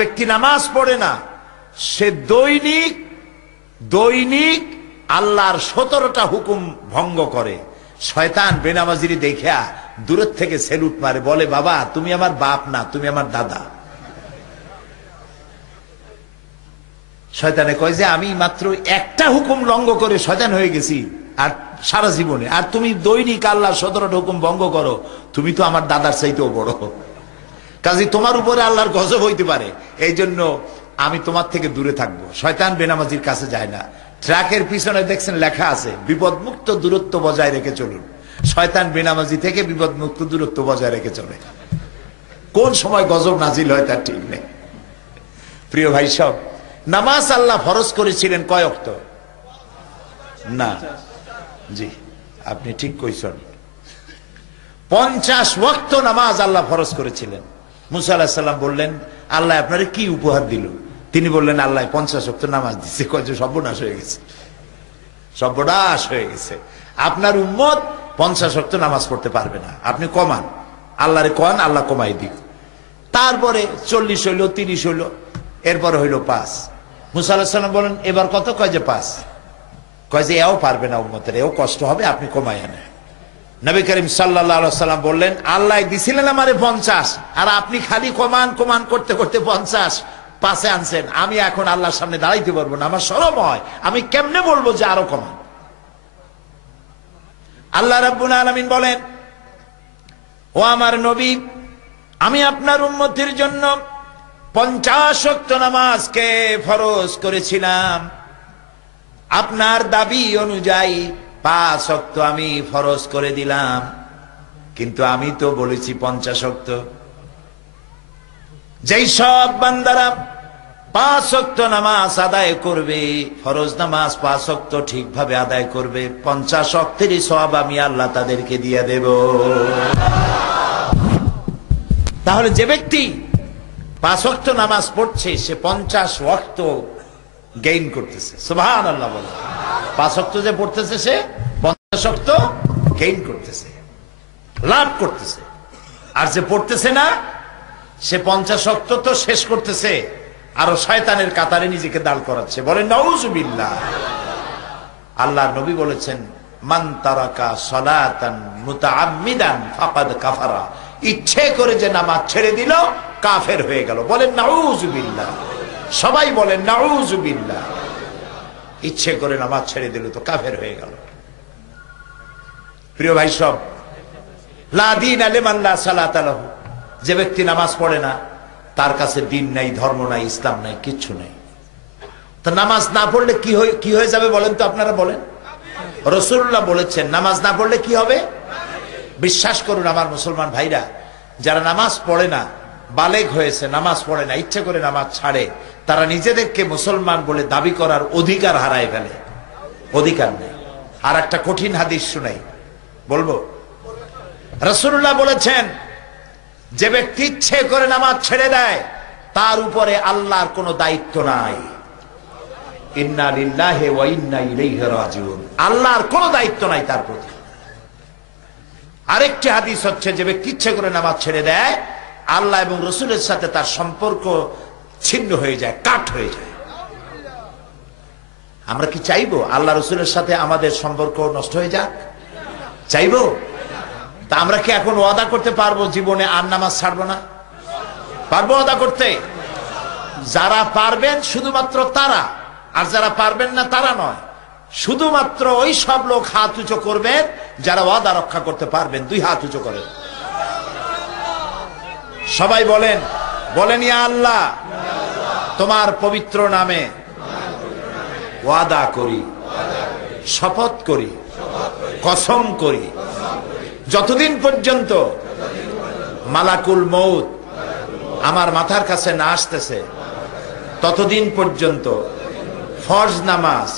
ব্যক্তি নামাজ পড়ে না, সে দৈনিক দৈনিক আল্লাহর 17টা হুকুম ভঙ্গ করে। শয়তান বেনামাজির দেখিয়া দূরের থেকে সেলুট মারে, বলে বাবা তুমি আমার বাপ না, তুমি আমার দাদা। শয়তানে কয় যে আমি মাত্র একটা হুকুম লঙ্ঘ করে শয়তান হয়ে গেছি আর সারা জীবনে, আর তুমি দৈনিক আল্লাহর 17টা হুকুম ভঙ্গ করো, তুমি তো আমার দাদার চাইতেও বড়। কাজে তোমার উপরে আল্লাহর গজব হইতে পারে, এই জন্য আমি তোমার থেকে দূরে থাকবো। শয়তান বেনামাজির কাছে যায় না। ট্রাকের পিছনে দেখছেন লেখা আছে বিপদমুক্ত দূরত্ব বজায় রেখে চলুন। শয়তান বেনামাজি থেকে বিপদমুক্ত দূরত্ব বজায় রেখে চলে। কোন সময় গজব নাজিল হয় তার ঠিক নেই। প্রিয় ভাই সব, নামাজ আল্লাহ ফরজ করেছিলেন কয় ওয়াক্ত? না জি, আপনি ঠিক কইছেন, 50 ওয়াক্ত নামাজ আল্লাহ ফরজ করেছিলেন। মুসা আলাইহিস সালাম বললেন আল্লাহ আপনারে কি উপহার দিল? তিনি বললেন আল্লাহ 50 ওয়াক্ত নামাজ দিচ্ছে। কয় যে সর্বনাশ হয়ে গেছে, সর্বনাশ হয়ে গেছে। আপনার উম্মত 50 ওয়াক্ত নামাজ পড়তে পারবে না, আপনি কমান, আল্লাহরে কন, আল্লাহ কমাই দিক। তারপরে 40 হইল, 30 হইল, এরপরে হইল 5। মুসা আলাইহিস সালাম বলেন এবার কত? কয় যে 5। কয় যে এও পারবে না উম্মতের, এও কষ্ট হবে, আপনি কমাই আনেন। নবী করিম সাল্লাল্লাহু আলাইহি ওয়াসাল্লাম বললেন আল্লাহ দিছিলেন আমারে 50, আর আপনি খালি কমান কমান করতে করতে 50 5-এ আনছেন। আমি এখন আল্লাহর সামনে দাঁড়াইতে পারবো না, আমার শরম হয়, আমি কেমনে বলবো যে আরো কমান? আল্লাহ রাব্বুল আলামিন বলেন ও আমার নবী, আমি আপনার উম্মতের জন্য 50 ওয়াক্ত নামাজকে ফরজ করেছিলাম। আপনার দাবি অনুযায়ী 5 ওয়াক্ত আমি ফরজ করে দিলাম, কিন্তু আমি তো বলেছি 50 ওয়াক্ত। যেই সব বান্দারা 5 ওয়াক্ত নামাজ আদায় করবে, ফরজ নামাজ 5 ওয়াক্ত ঠিকভাবে আদায় করবে, 50 ওয়াক্তেরই সওয়াব আমি আল্লাহ তাদেরকে দিয়ে দেব। তাহলে যে ব্যক্তি 5 ওয়াক্ত নামাজ পড়ছে সে 50 ওয়াক্ত গেইন করতেছে। সুবহানাল্লাহ বলে 5 ওয়াক্ত যে পড়তেছে সে 50 ওয়াক্ত গেইন করতেছে, লাভ করতেছে। আর যে পড়তেছে না সে 50 ওয়াক্ত তো শেষ করতেছে, আরো শয়তানের কাতারে নিজেকে দাঁড় করাচ্ছে। বলে নাউজুবিল্লাহ। আল্লাহর নবী বলেছেন মান তারাকা সালাতান মুতাআম্মিদান ফাকাদ কাফারা, ইচ্ছে করে যে নামাজ ছেড়ে দিল কাফের হয়ে গেল। বলেন নাউজুবিল্লাহ। সবাই বলেন নাউজুবিল্লাহ। ইচ্ছে করে নামাজ ছেড়ে দিল তো কাফের হয়ে গেল। প্রিয় ভাই সব, লা দীনা লিমান লা সালাতা লাহু, যে ব্যক্তি নামাজ পড়ে না তার কাছে দিন নাই, ধর্ম নাই, ইসলাম নাই, কিচ্ছু নাই। তো নামাজ না পড়লে কি হয়ে যাবে বলেন তো? আপনারা বলেন। রাসূলুল্লাহ বলেছেন নামাজ না পড়লে কি হবে? বিশ্বাস করুন আমার মুসলমান ভাইরা, যারা নামাজ পড়ে না, বালেগ হয়েছে, নামাজ পড়ে না, ইচ্ছে করে নামাজ ছাড়ে, তারা নিজেদেরকে মুসলমান বলে দাবি করার অধিকার হারায় ফেলে। অধিকার নেই। আর একটা কঠিন হাদিস শুনাই, বলবো। রাসূলুল্লাহ বলেছেন যে ব্যক্তি ইচ্ছে করে নামাজ ছেড়ে দেয় তার উপরে আল্লাহর কোনো দায়িত্ব নাই। ইন্না লিল্লাহি ওয়া ইন্না ইলাইহি রাজিউন। আল্লাহর কোনো দায়িত্ব নাই তার প্রতি। আরেকটি হাদিস হচ্ছে যে ব্যক্তি ইচ্ছে করে নামাজ ছেড়ে দেয় আল্লাহ এবং রাসূলের সাথে তার সম্পর্ক ছিন্ন হয়ে যায়, কাট হয়ে যায়। আমরা কি চাইবো আল্লাহ রাসূলের সাথে আমাদের সম্পর্ক নষ্ট হয়ে যাক? চাইবো? তা আমরা কি এখন ওয়াদা করতে পারবো জীবনে আর নামাজ ছাড়বো না? পারবো ওয়াদা করতে? যারা পারবেন শুধুমাত্র তারা, আর যারা পারবেন না তারা নয়। শুধুমাত্র ওই সব লোক হাত উঁচু করবেন যারা ওয়াদা রক্ষা করতে পারবেন। 2 হাত উঁচু করেন, সবাই বলেন, বলেন ইয়া আল্লাহ তোমার পবিত্র নামে ওয়াদা করি, শপথ করি, কসম করি, যতদিন পর্যন্ত মালাকুল মউত আমার মাথার কাছে না আসতেছে ততদিন পর্যন্ত ফরজ নামাজ,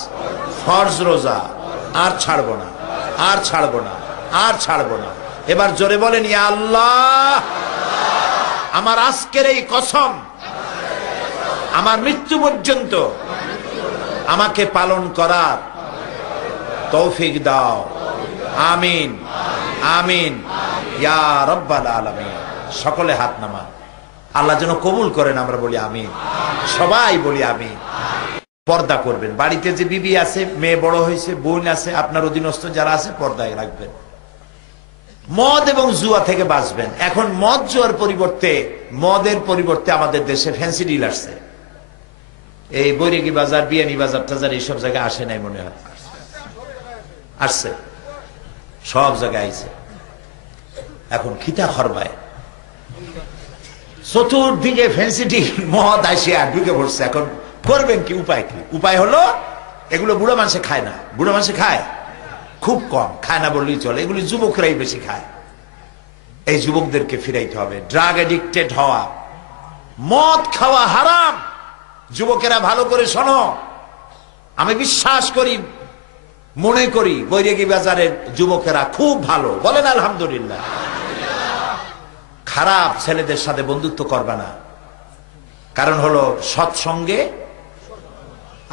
ফরজ রোজা আর ছাড়বো না, আর ছাড়বো না, আর ছাড়বো না। এবার জোরে বলেন ইয়া আল্লাহ আমার আজকের এই কসম আমার মৃত্যু পর্যন্ত আমাকে পালন করার তৌফিক দাও। আমিন আমিন ইয়া রাব্বাল আলামিন। সকলে হাত নামান। আল্লাহ যেন কবুল করেন, আমরা বলি আমিন, সবাই বলি আমিন। পর্দা করবেন, বাড়িতে যে বিবি আছে, মেয়ে বড় হয়েছে, বোন আছে, আপনার অধীনস্থ যারা আছে, পর্দায় রাখবেন। মদ এবং জুয়া থেকে বাঁচবেন। এখন মদ জুয়ার পরিবর্তে, মদের পরিবর্তে আমাদের দেশে ফ্যান্সি ডিল আসছে। এই বৈরাগী বাজার, বিয়ানী বাজার টাজার এইসব জায়গায় আসে নাই মনে হয়, আসছে, সব জায়গায় আইছে। এখন খিতা খরবায় চতুর্দিকে ফ্যান্সি ডিল, মদ আসিয়া ঢুকে পড়ছে। এখন করবেন কি? উপায় কি? উপায় হলো, এগুলো বুড়ো মানুষে খায় না। বুড়ো মানুষে খায় খুব কম, খায় না বললেই চলে, এগুলি যুবকরাই বেশি খায়। এই যুবকদেরকে ফিরাইতে হবে। ড্রাগ এডিক্টেড হওয়া, মদ খাওয়া হারাম। যুবকেরা ভালো করে শোনো, আমি বিশ্বাস করি, মনে করি বৈরাগী বাজারের যুবকেরা খুব ভালো, বলেন আলহামদুলিল্লাহ। খারাপ ছেলেদের সাথে বন্ধুত্ব করবে না, কারণ হলো সৎসঙ্গে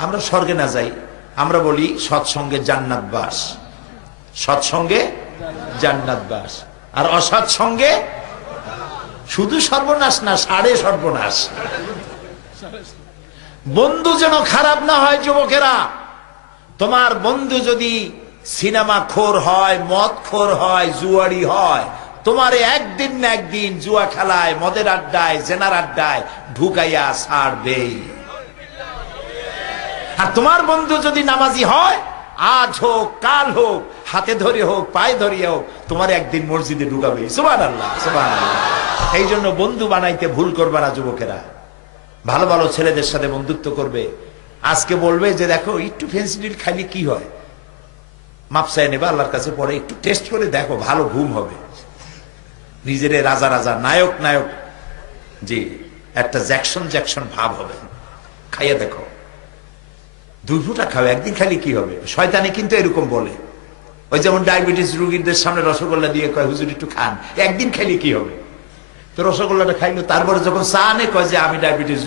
আমরা স্বর্গে না যাই, আমরা বলি সৎসঙ্গে জান্নাত বাস, সৎসঙ্গে জান্নাত বাস। আর অসৎসঙ্গে শুধু সর্বনাশ না, সাড়ে সর্বনাশ। বন্ধু যেন খারাপ না হয় যুবকেরা। তোমার বন্ধু যদি সিনেমা খোর হয়, মদ খোর হয়, জুয়ারি হয়, তোমার একদিন না একদিন জুয়া খেলায়, মদের আড্ডায়, জেনার আড্ডায় ঢুকাইয়া ছাড়বেই। আর তোমার বন্ধু যদি নামাজি হয়, আজ হোক কাল হোক, হাতে ধরে হোক পায়ে ধরিয়ে হোক, তোমার একদিন মসজিদে ঢুকাবে। সুবহানাল্লাহ, সুবহানাল্লাহ। এই জন্য বন্ধু বানাইতে ভুল করবে না যুবকেরা। ভালো ভালো ছেলেদের সাথে বন্ধুত্ব করবে। আজকে বলবে যে দেখো একটু ফেন্সি ডিল খাইলে কি হয়, মাপসায় নেবে আল্লাহর কাছে, পরে একটু টেস্ট করে দেখো, ভালো ঘুম হবে। নিজের রাজা রাজা, নায়ক নায়ক, জি, একটা জ্যাকসন জ্যাকসন ভাব হবে। খাইয়া দেখো, 2 ফুটা খাও, একদিন খালি কি হবে? শয়তানে কিন্তু এরকম বলে। ওই যেমন ডায়াবেটিস রুগীদের সামনে রসগোল্লা দিয়ে কয় হুজুর একটু খান, একদিন খাইলে কি হবে? তো রসগোল্লাটা খাইলো, তারপরে যখন চা আনে কয় যে আমি ডায়াবেটিস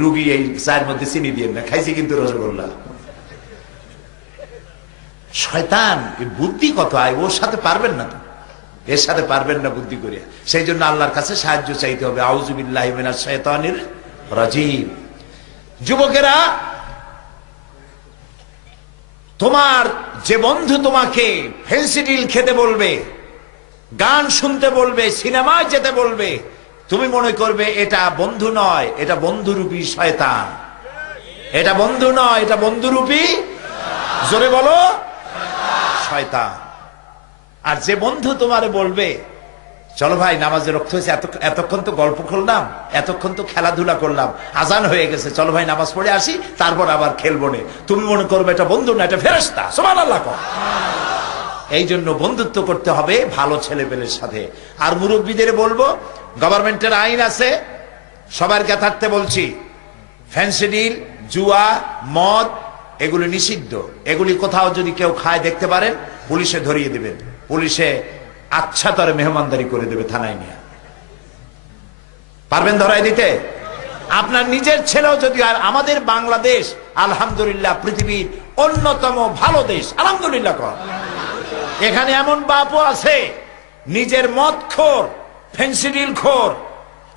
রুগী, এই চায়ের মধ্যে চিনি দিয়ে না, খাইছি কিন্তু রসগোল্লা। শয়তান বুদ্ধি কত আয়, ওর সাথে পারবেন না, তো এর সাথে পারবেন না বুদ্ধি করিয়া। সেই জন্য আল্লাহর কাছে সাহায্য চাইতে হবে। আউযু বিল্লাহি মিনাশ শাইতানির রাজিম। যুবকেরা, তোমার যে বন্ধু তোমাকে ফেন্সিডিল খেতে বলবে, গান শুনতে বলবে, সিনেমায় যেতে বলবে, তুমি মনে করবে এটা বন্ধু নয়, এটা বন্ধুরূপী শয়তান। এটা বন্ধু নয়, এটা বন্ধুরূপী, জোরে বলো, শয়তান। আর যে বন্ধু তোমারে বলবে চলো ভাই নামাজে রক্ত হয়েছে, এতক্ষণ তো গল্প করলাম, এতক্ষণ তো খেলাধুলা করলাম, আজান হয়ে গেছে, চলো ভাই নামাজ পড়ে আসি, তারপর আবার খেলবো নে, তুমি মনে করবে এটা বন্ধু না, এটা ফেরেশতা। সুবহানাল্লাহ। এই জন্য বন্ধুত্ব করতে হবে ভালো ছেলেপেলের সাথে। আর মুরব্বীদের বলবো, গভর্নমেন্টের আইন আছে, সবার জ্ঞাতার্থে বলছি, ফ্যান্সি ডিল, জুয়া, মদ এগুলি নিষিদ্ধ। এগুলি কোথাও যদি কেউ খায় দেখতে পারেন, পুলিশে ধরিয়ে দিবেন, পুলিশে আচ্ছা তরে মেহমানদারি করে দেবে থানায় নিয়ে। পারবেন ধরাই দিতে? আপনার নিজের ছেলেও যদি। আর আমাদের বাংলাদেশ আলহামদুলিল্লাহ পৃথিবীর অন্যতম ভালো দেশ, আলহামদুলিল্লাহ। এখানে এমন বাপও আছে নিজের মদখোর, ফেন্সিডিল খোর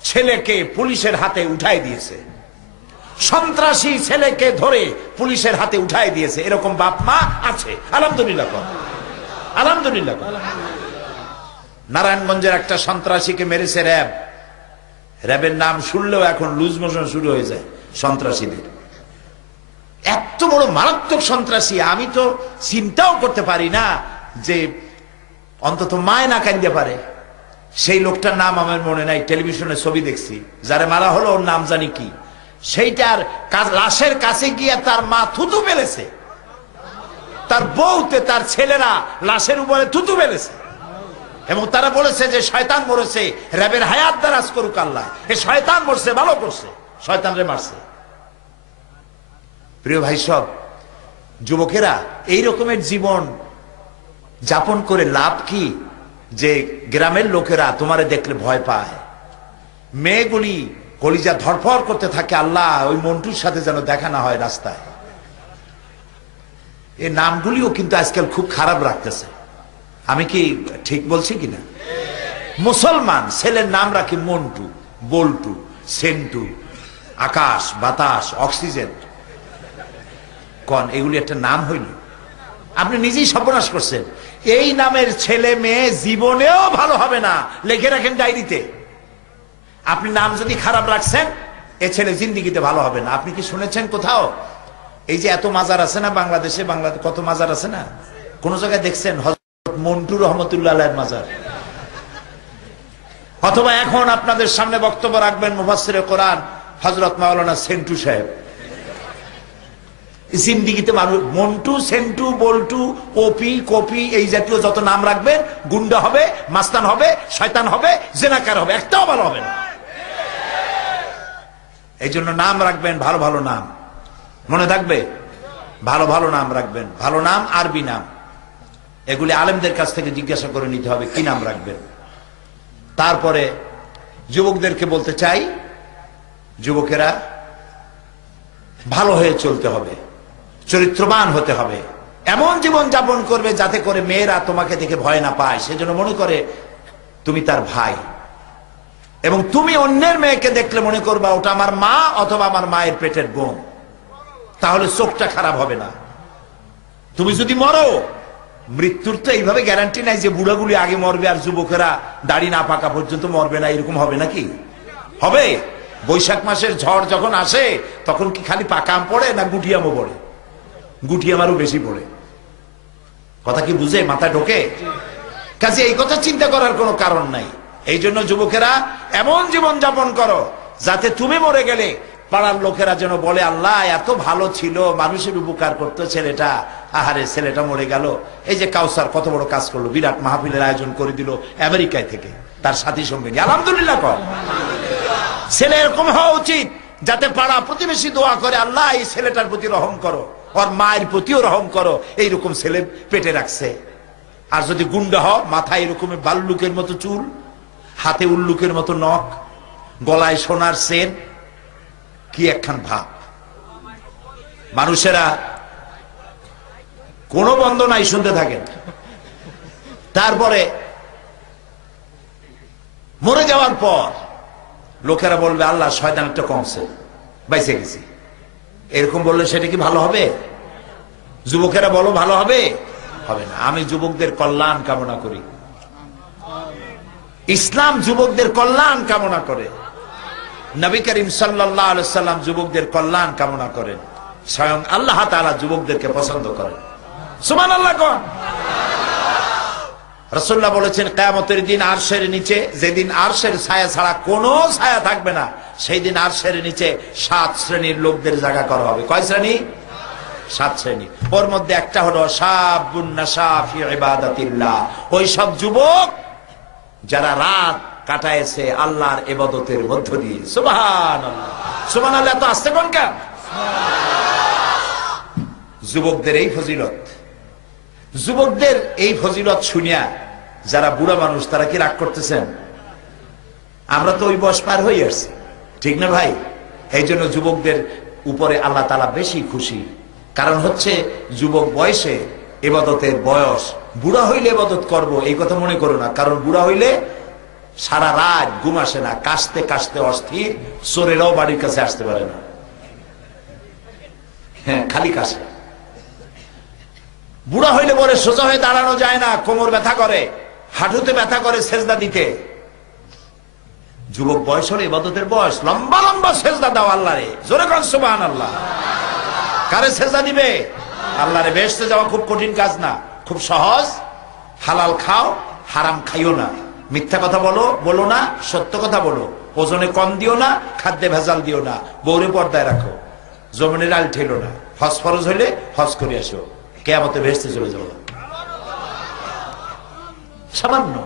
ছেলেকে পুলিশের হাতে উঠাই দিয়েছে, সন্ত্রাসী ছেলেকে ধরে পুলিশের হাতে উঠাই দিয়েছে, এরকম বাপ মা আছে, আলহামদুলিল্লাহ, আলহামদুলিল্লাহ। নারায়ণগঞ্জের একটা সন্ত্রাসীকে মেরেছে র্যাব। র্যাবের নাম শুনলেও এখন লুজ মোশন শুরু হয়ে যায় সন্ত্রাসীদের। এত বড় মারাত্মক সন্ত্রাসী, আমি তো চিন্তাও করতে পারি না যে অন্তত মায় না কান্দে পারে। সেই লোকটার নাম আমার মনে নাই, টেলিভিশনে ছবি দেখছি, যারে মারা হলো ওর নাম জানি কি। সেইটার লাশের কাছে গিয়ে তার মা থুতু ফেলেছে, তার বউতে, তার ছেলেরা লাশের উপরে থুতু ফেলেছে, এবং তারা বলেছে যে শয়তান মরেছে, র্যাবের হায়াত দারাজ করুক আল্লাহ, এ শয়তান মরছে, ভালো করছে, শয়তান রে মারছে। প্রিয় ভাই সব, যুবকেরা, এই রকমের জীবন যাপন করে লাভ কি? যে গ্রামের লোকেরা তোমারে দেখলে ভয় পায়, মেয়েগুলি কলিজা ধরফর করতে থাকে, আল্লাহ ওই মন্টুর সাথে যেন দেখা না হয় রাস্তায়। এই নামগুলিও কিন্তু আজকাল খুব খারাপ রাখতেছে। আমি কি ঠিক বলছি কিনা? মুসলমান ছেলের নাম রাখি মন্টু, বল্টু, সেন্টু, আকাশ, বাতাস, অক্সিজেন, কন এগুলি একটা নাম হইল? আপনি নিজেই সর্বনাশ করছেন। এই নামের ছেলে মেয়ে জীবনেও ভালো হবে না, লিখে রাখেন ডায়েরিতে। আপনি নাম যদি খারাপ রাখছেন, এ ছেলে জিন্দিগিতে ভালো হবে না। আপনি কি শুনেছেন কোথাও এই যে এত মাজার আছে না বাংলাদেশে, কত মাজার আছে না, কোন জায়গায় দেখছেন হযরত মন্টু রহমতুল্লাহ আলাইহির মাজার? অথবা এখন আপনাদের সামনে বক্তব্য রাখবেন মুফাসসিরে কোরআন হযরত মাওলানা সেন্টু সাহেব। জিন্দিগিতে মানুষ মন্টু, সেন্টু, বল্টু, ওপি, কপি এই জাতীয় যত নাম রাখবেন, গুন্ডা হবে, মাস্তান হবে, শয়তান হবে, জেনাকার হবে, একটাও ভালো হবে না। এই জন্য নাম রাখবেন ভালো ভালো নাম, মনে থাকবে, ভালো ভালো নাম রাখবেন। ভালো নাম, আরবি নাম, এগুলি আলেমদের কাছ থেকে জিজ্ঞাসা করে নিতে হবে কি নাম রাখবেন। তারপরে যুবকদেরকে বলতে চাই, যুবকেরা ভালো হয়ে চলতে হবে, চরিত্রবান হতে হবে, এমন জীবন যাপন করবে যাতে করে মেয়েরা তোমাকে দেখে ভয় না পায়, সেজন্য মনে করে তুমি তার ভাই। এবং তুমি অন্যের মেয়েকে দেখলে মনে করবা ওটা আমার মা অথবা আমার মায়ের পেটের বোন, তাহলে চোখটা খারাপ হবে না। তুমি যদি মরো, মৃত্যুর তো এইভাবে গ্যারান্টি নাই যে বুড়াগুলি আগে মরবে আর যুবকেরা দাড়ি না পাকা পর্যন্ত মরবে না, এরকম হবে নাকি? হবে। বৈশাখ মাসের ঝড় যখন আসে তখন কি খালি পাকা আম পড়ে না গুটিয়ামও পড়ে? গুটিয়াম আরো বেশি পড়ে। কথা কি বুঝে, মাথা ঢোকে? কাজে এই কথা চিন্তা করার কোনো কারণ নাই। এই জন্য যুবকেরা এমন জীবন যাপন করো যাতে তুমি মরে গেলে পাড়ার লোকেরা যেন বলে আল্লাহ এত ভালো ছিল, মানুষের উপকার করতো ছেলেটা, আহারে ছেলেটা মরে গেল। এই যে কাউসার কত বড় কাজ করলো, বিরাট মাহফিলের আয়োজন করে দিল আমেরিকায় থেকে তার সাথী সঙ্গে, আলহামদুলিল্লাহ কর। ছেলে এরকম হওয়া উচিত যাতে পাড়া প্রতিবেশী দোয়া করে আল্লাহ এই ছেলেটার প্রতি রহম করো, ওর মায়ের প্রতিও রহম করো, এইরকম ছেলে পেটে রাখছে। আর যদি গুন্ডা হও, মাথায় এরকম বাল্লুকের মতো চুল, হাতে উল্লুকের মতো নখ, গলায় সোনার চেন, কি একখান ভাব। মানুষেরা কোনো বন্ধ নাই, শুনতে থাকেন। তারপরে মরে যাওয়ার পর লোকেরা বলবে আল্লাহ শয়তান একটা কমছে, বাইসে গেছি, এরকম বললে সেটা কি ভালো হবে? যুবকেরা বলো ভালো হবে? হবে না। আমি যুবকদের কল্যাণ কামনা করি, ইসলাম যুবকদের কল্যাণ কামনা করে, নবী করিম সাল্লাল্লাহু আলাইহি সাল্লাম যুবকদের কল্যাণ কামনা করেন, স্বয়ং আল্লাহ তাআলা যুবকদেরকে পছন্দ করেন। সুবহানাল্লাহ কোন? রাসূলুল্লাহ বলেছেন কিয়ামতের দিন আরশের নিচে, যেদিন আরশের ছায়া ছাড়া কোনো ছায়া থাকবে না, সেই দিন আরশের নিচে 7 শ্রেণীর লোকদের জায়গা করা হবে। কয় শ্রেণী? 7 শ্রেণী। ওর মধ্যে একটা হলো শাবুন নাশা ফি ইবাদাতিল্লাহ, ওই সব যুবক যারা রাত কাটায়ছে আল্লাহর ইবাদতের মধ্য দিয়ে। সুবহানাল্লাহ, সুবহানাল্লাহ। তো আসতে কোন কেন? যুবকদের এই ফজিলত, যুবকদের এই ফজিলত শুনিয়া যারা বুড়া মানুষ তারা কি রাগ করতেছেন? আমরা তো ওই বয়স পার হয়ে আসছি, ঠিক না ভাই? এই জন্য যুবকদের উপরে আল্লাহ তাআলা বেশি খুশি। কারণ হচ্ছে যুবক বয়সে ইবাদতের বয়স, বুড়া হইলে ইবাদত করব এই কথা মনে করো না। কারণ বুড়া হইলে সারা রাত ঘুম আসে না, কাশতে কাশতে অস্থির, চোরেরাও বাড়ির কাছে আসতে পারে না, হ্যাঁ খালি কাশে। বুড়া হইলে পরে সোজা হয়ে দাঁড়ানো যায় না, কোমর ব্যথা করে, হাঁটুতে ব্যথা করে সেজদা দিতে। যুবক বয়স হলে ইবাদতের বয়স, লম্বা লম্বা সেজদা দাও আল্লাহরে, জোরে কোন সুবহানাল্লাহ। কারে সেজদা দিবে? আল্লাহরে। বেহেশতে যাওয়া খুব কঠিন কাজ না, খুব সহজ। হালাল খাও, হারাম খাইও না, মিথ্যা কথা বলো না, সত্য কথা বলো, ওজনে কম দিও না, খাদ্যে ভেজাল দিও না, বউরে পর্দায় রাখো, জমিনের আল ঠেলো না, হজ ফরজ হইলে হজ করে আসো, কিয়ামতে বেহেশতে চলে যাবো। সামান্য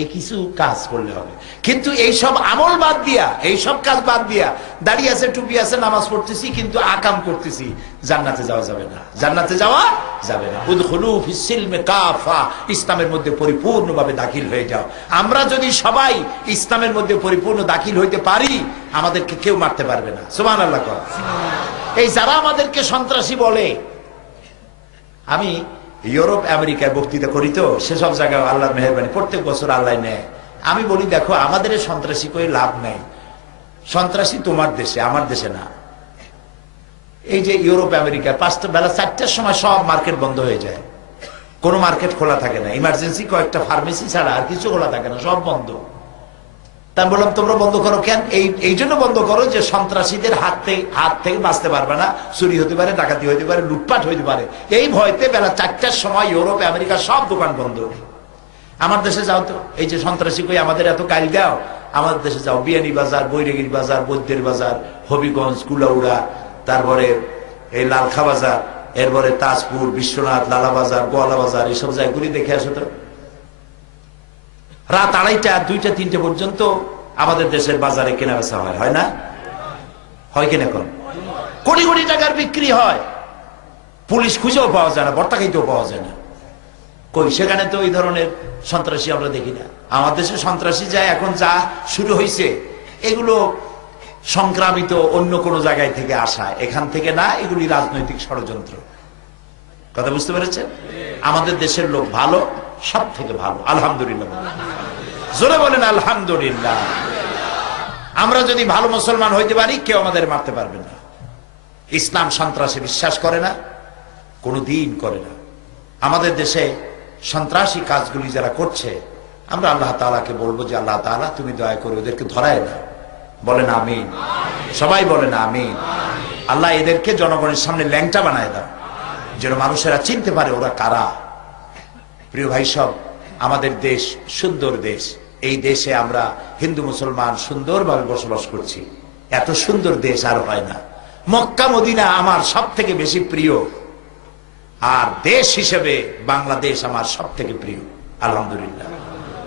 এই কিছু কাজ করলে হবে। কিন্তু এইসব আমল বাদ দিয়া, এইসব কাজ বাদ দিয়া, দাড়ি আছে, টুপি আছে, নামাজ পড়তেছি কিন্তু আকাম করতেছি, জান্নাতে যাওয়া যাবে না, জান্নাতে যাওয়া যাবে না। উদখুলু ফিস সিলমি কাফা, ইসলামের মধ্যে পরিপূর্ণভাবে দাখিল হয়ে যাও। আমরা যদি সবাই ইসলামের মধ্যে পরিপূর্ণ দাখিল হইতে পারি, আমাদেরকে কেউ মারতে পারবে না। সুবহানাল্লাহ। এই যারা আমাদেরকে সন্ত্রাসী বলে, আমি ইউরোপ আমেরিকায় বক্তৃতা করি তো, সেসব জায়গায় আল্লাহর মেহেরবানি প্রত্যেক বছর আল্লাহ নেয়। আমি বলি দেখো আমাদের সন্ত্রাসী করে লাভ নাই, সন্ত্রাসী তোমার দেশে, আমার দেশে না। এই যে ইউরোপ আমেরিকা 5টা বেলা 4টার সময় সব মার্কেট বন্ধ হয়ে যায়, কোনো মার্কেট খোলা থাকে না, ইমার্জেন্সি কয়েকটা ফার্মেসি ছাড়া আর কিছু খোলা থাকে না, সব বন্ধ। তা বললাম তোমরা বন্ধ করো কেন? এই জন্য বন্ধ করো যে সন্ত্রাসীদের হাত থেকে বাঁচতে পারবে না, চুরি হতে পারে, ডাকাতি হতে পারে, লুটপাট হতে পারে, এই ভয়তে বেলা 4টার সময় ইউরোপ আমেরিকা সব দোকান বন্ধ। আমার দেশে যাও তো, এই যে সন্ত্রাসী কই আমাদের এত কাল দাও, আমাদের দেশে যাও, বিয়ানী বাজার, বৈরাগীর বাজার, বৈদ্যের বাজার, হবিগঞ্জ, কুলাউড়া, তারপরে এই লালখা বাজার, এরপরে তাজপুর, বিশ্বনাথ, লালা বাজার, গোয়ালা বাজার, এইসব জায়গাগুলি দেখে আসো তো। রাত 2:30, 2টা, 3টে পর্যন্ত আমাদের দেশের বাজারে কেনা বেচা হয় না? হয় কিনা? কোন কোটি কোটি টাকার বিক্রি হয়, পুলিশ খুঁজেও পাওয়া যায় না, বর্তা খাইতেও পাওয়া যায় না। কই সেখানে তো এই ধরনের সন্ত্রাসী আমরা দেখি না। আমাদের দেশে সন্ত্রাসী যায় এখন যা শুরু হয়েছে, এগুলো সংক্রামিত অন্য কোনো জায়গায় থেকে আসা, এখান থেকে না, এগুলি রাজনৈতিক ষড়যন্ত্র। কথা বুঝতে পেরেছেন? আমাদের দেশের লোক ভালো, সব থেকে ভালো, আলহামদুলিল্লাহ। জোরে বলেন আলহামদুলিল্লাহ। আমরা যদি ভালো মুসলমান হইতে পারি, কেউ আমাদের মারতে পারবে না। ইসলাম সন্ত্রাসে বিশ্বাস করে না, কোনো দিন করে না। আমাদের দেশে সন্ত্রাসী কাজগুলি যারা করছে, আমরা আল্লাহ তাআলাকে বলবো যে আল্লাহ তাআলা তুমি দয়া করে ওদেরকে ধরায় না। বলেন আমিন, সবাই বলেন আমিন। আল্লাহ এদেরকে জনগণের সামনে ল্যাংটা বানায় দাও, যেন মানুষেরা চিনতে পারে ওরা কারা। প্রিয় ভাই সব, আমাদের দেশ সুন্দর দেশ, এই দেশে আমরা হিন্দু মুসলমান সুন্দরভাবে বসবাস করছি। এত সুন্দর দেশ আর হয় না। মক্কা মদিনা আমার সব থেকে বেশি প্রিয়, আর দেশ হিসেবে বাংলাদেশ আমার সব থেকে প্রিয়, আলহামদুলিল্লাহ।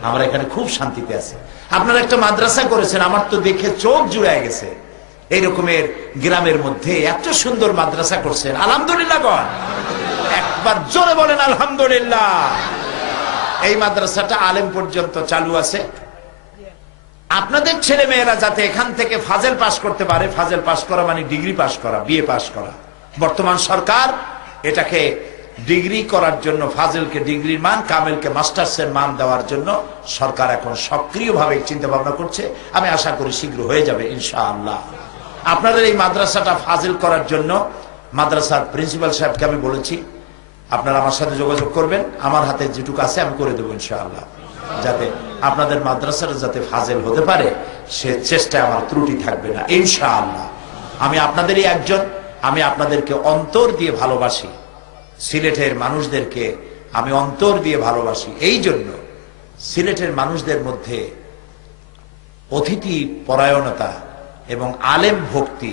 আমরা এখানে খুব শান্তিতে আছি। আপনারা একটা মাদ্রাসা করেছেন, আমার তো দেখে চোখ জুড়ায় গেছে। এইরকমের গ্রামের মধ্যে এত সুন্দর মাদ্রাসা করছেন, আলহামদুলিল্লাহ। একবার জোরে বলেন আলহামদুলিল্লাহ। এই মাদ্রাসাটা আলেম পর্যন্ত চালু আছে। আপনাদের ছেলে মেয়েরা যাতে এখান থেকে ফাজেল পাস করতে পারে, ফাজেল পাস করা মানে ডিগ্রি পাস করা, বিএ পাস করা। বর্তমান সরকার এটাকে ডিগ্রি করার জন্য, ফাজেলকে ডিগ্রির মান, কামেলকে মাস্টার্সের মান দেওয়ার জন্য সরকার এখন সক্রিয়ভাবে চিন্তা ভাবনা করছে। আমি আশা করি শীঘ্র হয়ে যাবে ইনশাআল্লাহ। আপনাদের এই মাদ্রাসাটা ফাজিল করার জন্য মাদ্রাসার প্রিন্সিপাল সাহেবকে আমি বলেছি, আপনারা আমার সাথে যোগাযোগ করবেন, আমার হাতে যেটুকু আছে আমি করে দেবো ইনশাআল্লাহ, যাতে আপনাদের মাদ্রাসাটা যাতে ফাজিল হতে পারে সে চেষ্টায় আমার ত্রুটি থাকবে না ইনশাআল্লাহ। আমি আপনাদেরই একজন, আমি আপনাদেরকে অন্তর দিয়ে ভালোবাসি, সিলেটের মানুষদেরকে আমি অন্তর দিয়ে ভালোবাসি। এই জন্য সিলেটের মানুষদের মধ্যে অতিথি পরায়ণতা এবং আলেম ভক্তি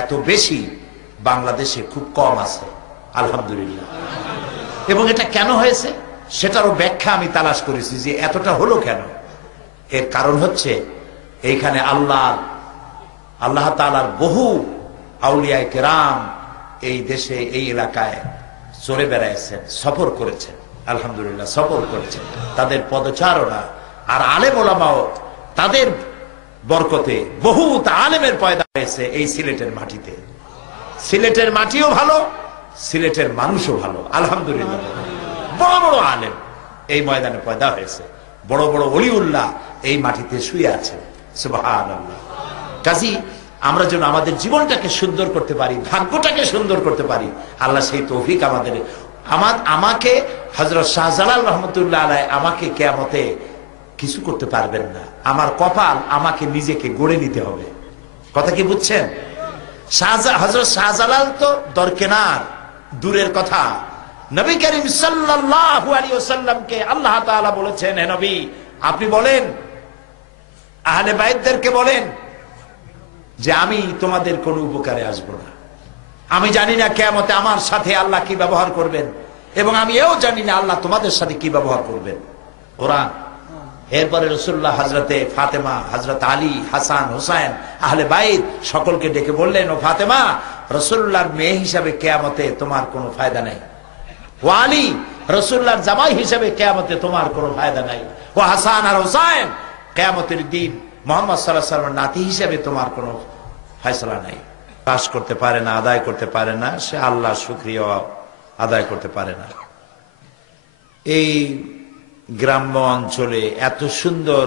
এত বেশি বাংলাদেশে খুব কম আছে, আলহামদুলিল্লাহ। এবং এটা কেন হয়েছে সেটারও ব্যাখ্যা আমি তালাশ করেছি যে এতটা হলো কেন। এর কারণ হচ্ছে এইখানে আল্লাহ তাআলার বহু আউলিয়া কেরাম এই দেশে, এই এলাকায় চলে বেড়াইছেন, সফর করেছেন, আলহামদুলিল্লাহ সফর করেছেন। তাদের পদচারণা আর আলেম ওলামাও, তাদের বরকতে বহুত আলেমের পয়দা হয়েছে এই সিলেটের মাটিতে। সিলেটের মাটিও ভালো, সিলেটের মানুষও ভালো, আলহামদুলিল্লাহ। বড় বড় আলেম এই ময়দানে পয়দা হয়েছে, বড় বড় ওলিউল্লাহ এই মাটিতে শুয়ে আছে, সুবহানাল্লাহ। কাজী আমরা যেন আমাদের জীবনটাকে সুন্দর করতে পারি, ভাগ্যটাকে সুন্দর করতে পারি, আল্লাহ সেই তৌফিক আমাকে হযরত শাহজালাল রাহমাতুল্লাহ আলাইহি আমাকে কিয়ামতে কিছু করতে পারবেন না। আমার কপাল আমাকে নিজেকে গড়ে নিতে হবে। কথা কি বুঝছেন? হযরত শাহজালাল তো দরকেনার, দূরের কথা। নবী করিম সাল্লাল্লাহু আলাইহি ওয়াসাল্লামকে আল্লাহ তাআলা বলেছেন, হে নবী আপনি বলেন, আহলে বাইতদেরকে বলেন যে আমি তোমাদের কোনো উপকারে আসবো না। আমি জানি না কিয়ামতে আমার সাথে আল্লাহ কি ব্যবহার করবেন, এবং আমি এও জানি না আল্লাহ তোমাদের সাথে কি ব্যবহার করবেন। কোরআন। এরপরে রাসূলুল্লাহ হযরতে ফাতেমা, হযরত আলী, হাসান, হুসাইন, আহলে বাইত সকলকে ডেকে বললেন, ও ফাতেমা, রাসূলুল্লাহর মেয়ে হিসাবে কিয়ামতে তোমার কোনো ফায়দা নাই। ও আলী, রাসূলুল্লাহর জামাই হিসাবে কিয়ামতে তোমার কোনো ফায়দা নাই। ও হাসান আর হুসাইন, কিয়ামতের দিন মুহাম্মদ সাল্লাল্লাহু আলাইহি ওয়াসাল্লামের নাতি হিসাবে তোমার কোনো ফয়সালা নাই। পাস করতে পারে না, আদায় করতে পারে না, সে আল্লাহর শুকরিয়া আদায় করতে পারে না। এই গ্রাম্য অঞ্চলে এত সুন্দর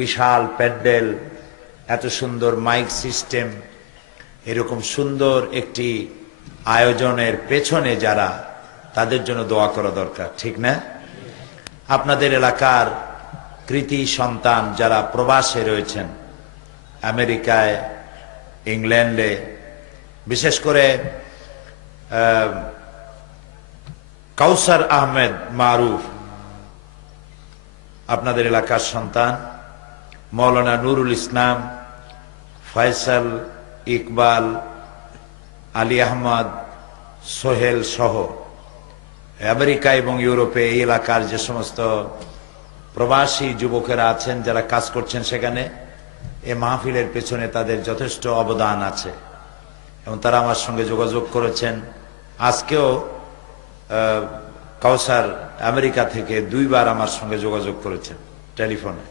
বিশাল প্যান্ডেল, এত সুন্দর মাইক সিস্টেম, এরকম সুন্দর একটি আয়োজনের পেছনে যারা, তাদের জন্য দোয়া করা দরকার, ঠিক না? আপনাদের এলাকার কৃতি সন্তান যারা প্রবাসে রয়েছেন, আমেরিকায়, ইংল্যান্ডে, বিশেষ করে কাউসার আহমেদ মারুফ আপনাদের এলাকার সন্তান, মৌলানা নুরুল ইসলাম, ফয়সাল, ইকবাল, আলী আহমদ, সোহেল সহ আমেরিকা এবং ইউরোপে এই এলাকার যে সমস্ত প্রবাসী যুবকেরা আছেন যারা কাজ করছেন সেখানে, এই মাহফিলের পেছনে তাদের যথেষ্ট অবদান আছে এবং তারা আমার সঙ্গে যোগাযোগ করেছেন। আজকেও কাউসার আমেরিকা থেকে 2 বার আমার সঙ্গে যোগাযোগ করেছেন টেলিফোনে।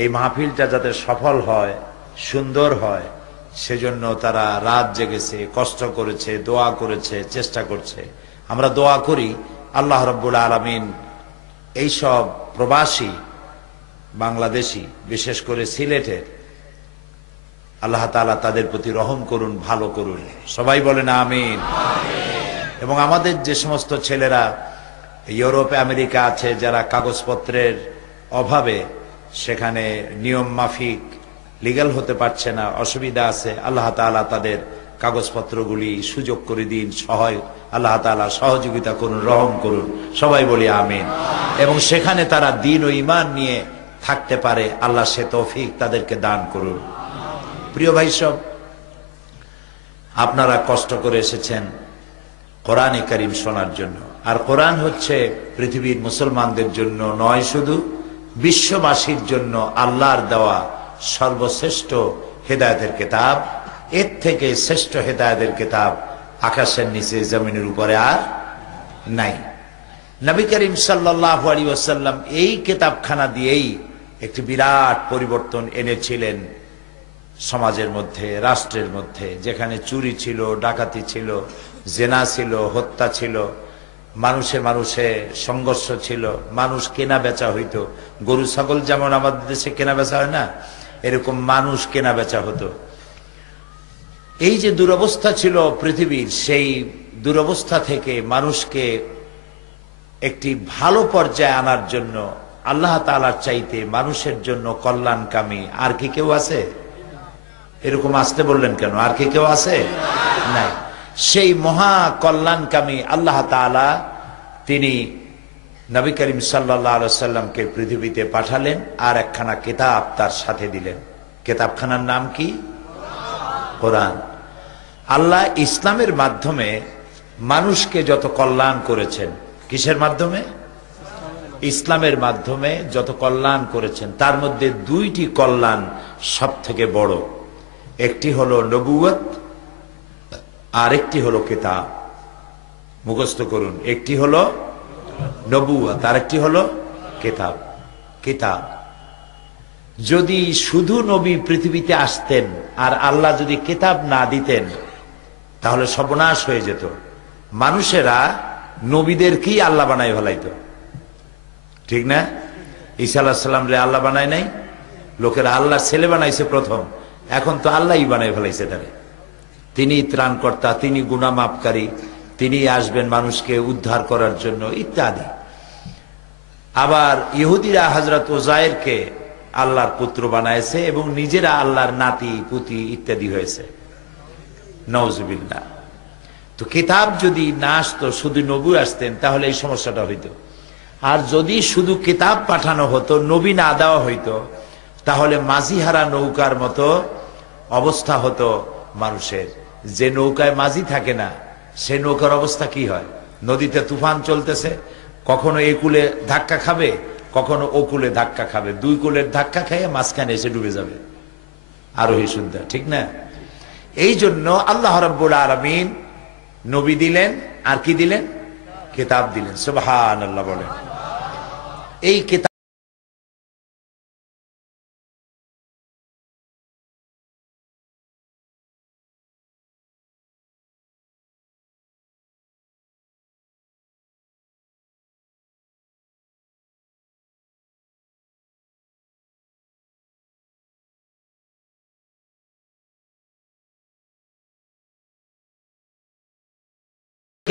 এই মাহফিলটা যাতে সফল হয়, সুন্দর হয়, সেজন্য তারা রাত জেগেছে, কষ্ট করেছে, দোয়া করেছে, চেষ্টা করছে। আমরা দোয়া করি আল্লাহ রাব্বুল আলামিন এইসব প্রবাসী বাংলাদেশি, বিশেষ করে সিলেটের, আল্লাহ তাআলা তাদের প্রতি রহম করুন, ভালো করুন। সবাই বলেন আমিন। এবং আমাদের যে সমস্ত ছেলেরা ইউরোপে, আমেরিকা আছে, যারা কাগজপত্রের অভাবে সেখানে নিয়ম মাফিক লিগ্যাল হতে পারছে না, অসুবিধা আছে, আল্লাহ তাআলা তাদের কাগজপত্রগুলি সুযোগ করে দিন, আল্লাহ তাআলা সহযোগিতা করুন, রহম করুন। সবাই বলি আমিন। এবং সেখানে তারা দ্বীন ও ঈমান নিয়ে থাকতে পারে, আল্লাহ সে তৌফিক তাদেরকে দান করুন। প্রিয় ভাই সব, আপনারা কষ্ট করে এসেছেন কোরআনে কারীম শোনার জন্য। আর কোরআন হচ্ছে পৃথিবীর মুসলমানদের জন্য নয়, শুধু বিশ্ববাসীর জন্য আল্লাহর দেওয়া সর্বশ্রেষ্ঠ হেদায়েতের কিতাব। এর থেকে শ্রেষ্ঠ হেদায়েতের কিতাব আকাশের নিচে, জমিনের উপরে আর নাই। নবী করিম সাল্লাল্লাহু আলাইহি ওয়াসাল্লাম এই কিতাবখানা দিয়েই একটি বিরাট পরিবর্তন এনেছিলেন সমাজের মধ্যে, রাষ্ট্রের মধ্যে। যেখানে চুরি ছিল, ডাকাতি ছিল, জেনা ছিল, হত্যা ছিল, মানুষে মানুষে সংঘর্ষ ছিল, মানুষ কেনা বেচা হইতো। গরু ছাগল যেমন আমাদের দেশে কেনা বেচা হয় না, এরকম মানুষ কেনা বেচা হতো। এই যে দুরবস্থা ছিল পৃথিবীর, সেই দুরবস্থা থেকে মানুষকে একটি ভালো পর্যায়ে আনার জন্য আল্লাহ তাআলার চাইতে মানুষের জন্য কল্যাণকামী আর কি কেউ আছে? এরকম আসতে বললেন কেন? আর কি কেউ আছে? নাই। সেই মহা কল্যাণকামী আল্লাহ তাআলা তিনি নবী করিম সাল্লাল্লাহু আলাইহি ওয়াসাল্লামকে পৃথিবীতে পাঠালেন, আর একখানা কিতাব তার সাথে দিলেন। কিতাবখানার নাম কি? কোরআন। আল্লাহ ইসলামের মাধ্যমে মানুষকে যত কল্যাণ করেছেন, কিসের মাধ্যমে? ইসলামের মাধ্যমে যত কল্যাণ করেছেন, তার মধ্যে 2টি কল্যাণ সব থেকে বড়। একটি হলো নবুয়ত, আর একটি হলো কিতাব। মুখস্থ করুন, একটি হলো নবুয়ত, আর একটি হলো কিতাব। কিতাব যদি শুধু নবী পৃথিবীতে আসতেন আর আল্লাহ যদি কিতাব না দিতেন, তাহলে সর্বনাশ হয়ে যেত। মানুষেরা নবীদেরকেই আল্লাহ বানায় ফেলাইতো, ঠিক না? ঈসা আলাইহিস সালাম রে আল্লাহ বানায় নাই, লোকেরা আল্লাহর ছেলে বানাইছে প্রথম। এখন তো আল্লাহই বানায় ফেলাইছে তারে। তিনি ত্রাণকর্তা, তিনি গুনাহ মাফকারী, তিনি আসবেন মানুষকে উদ্ধার করার জন্য, ইত্যাদি। আবার ইহুদিরা হযরত উযায়েরকে আল্লাহর পুত্র বানাইছে এবং নিজেরা আল্লাহর নাতি পুতি ইত্যাদি হয়েছে, নাউজুবিল্লাহ। তো কিতাব যদি না আসতো, শুধু নবী আসতেন, তাহলে এই সমস্যাটা হইতো। আর যদি শুধু কিতাব পাঠানো হতো, নবী না দেওয়া হইতো, তাহলে মাঝিহারা নৌকার মতো অবস্থা হতো মানুষের। যে নৌকায় মাঝি থাকে না, সে নৌকার অবস্থা কি হয়? নদীতে তুফান চলতেছে, কখনো এই কূলে ধাক্কা খাবে, কখনো ও কূলে ধাক্কা খাবে, 2 কূলের ধাক্কা খেয়ে মাঝখানে এসে ডুবে যাবে আরোহী সুদ্ধা, ঠিক না? এই জন্য আল্লাহ রাব্বুল আলামিন নবী দিলেন, আর কি দিলেন? কিতাব দিলেন। সুবহানাল্লাহ বলেন। এই কিতাব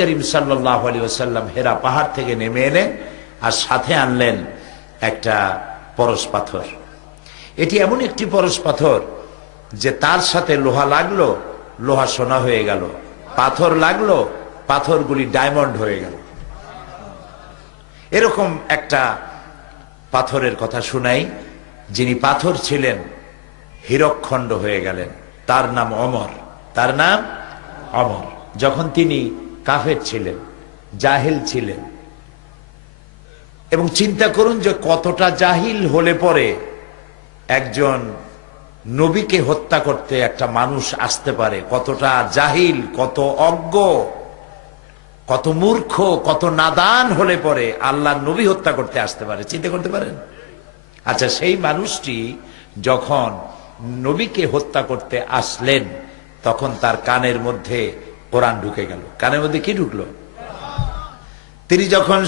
করিম সাল্লাল্লাহু আলাইহি ওয়াসাল্লাম হেরা পাহাড় থেকে নেমে এলেন আর সাথে আনলেন একটা পরশ পাথর। এটি এমন একটি পরশ পাথর যে তার সাথে লোহা লাগলো, লোহা সোনা হয়ে গেল, পাথর লাগলো, পাথরগুলি ডায়মন্ড হয়ে গেল। এরকম একটা পাথরের কথা শুনাই, যিনি পাথর ছিলেন হীরকখণ্ড হয়ে গেলেন। তার নাম ওমর। তার নাম ওমর। যখন তিনি কাফের ছিলেন, জাহিল ছিলেন, এবং চিন্তা করুন যে কতটা জাহিল হলে পরে একজন নবীকে হত্যা করতে একটা মানুষ আসতে পারে, কতটা জাহিল, কত অজ্ঞ, কত মূর্খ, কত নাদান হলে পরে আল্লাহর নবী হত্যা করতে আসতে পারে, চিন্তা করতে পারেন? আচ্ছা, সেই মানুষটি যখন নবীকে হত্যা করতে আসলেন তখন তার কানের মধ্যে কোরআন ঢুকে গেল। কানের মধ্যে কি ঢুকলো? তিনি যখন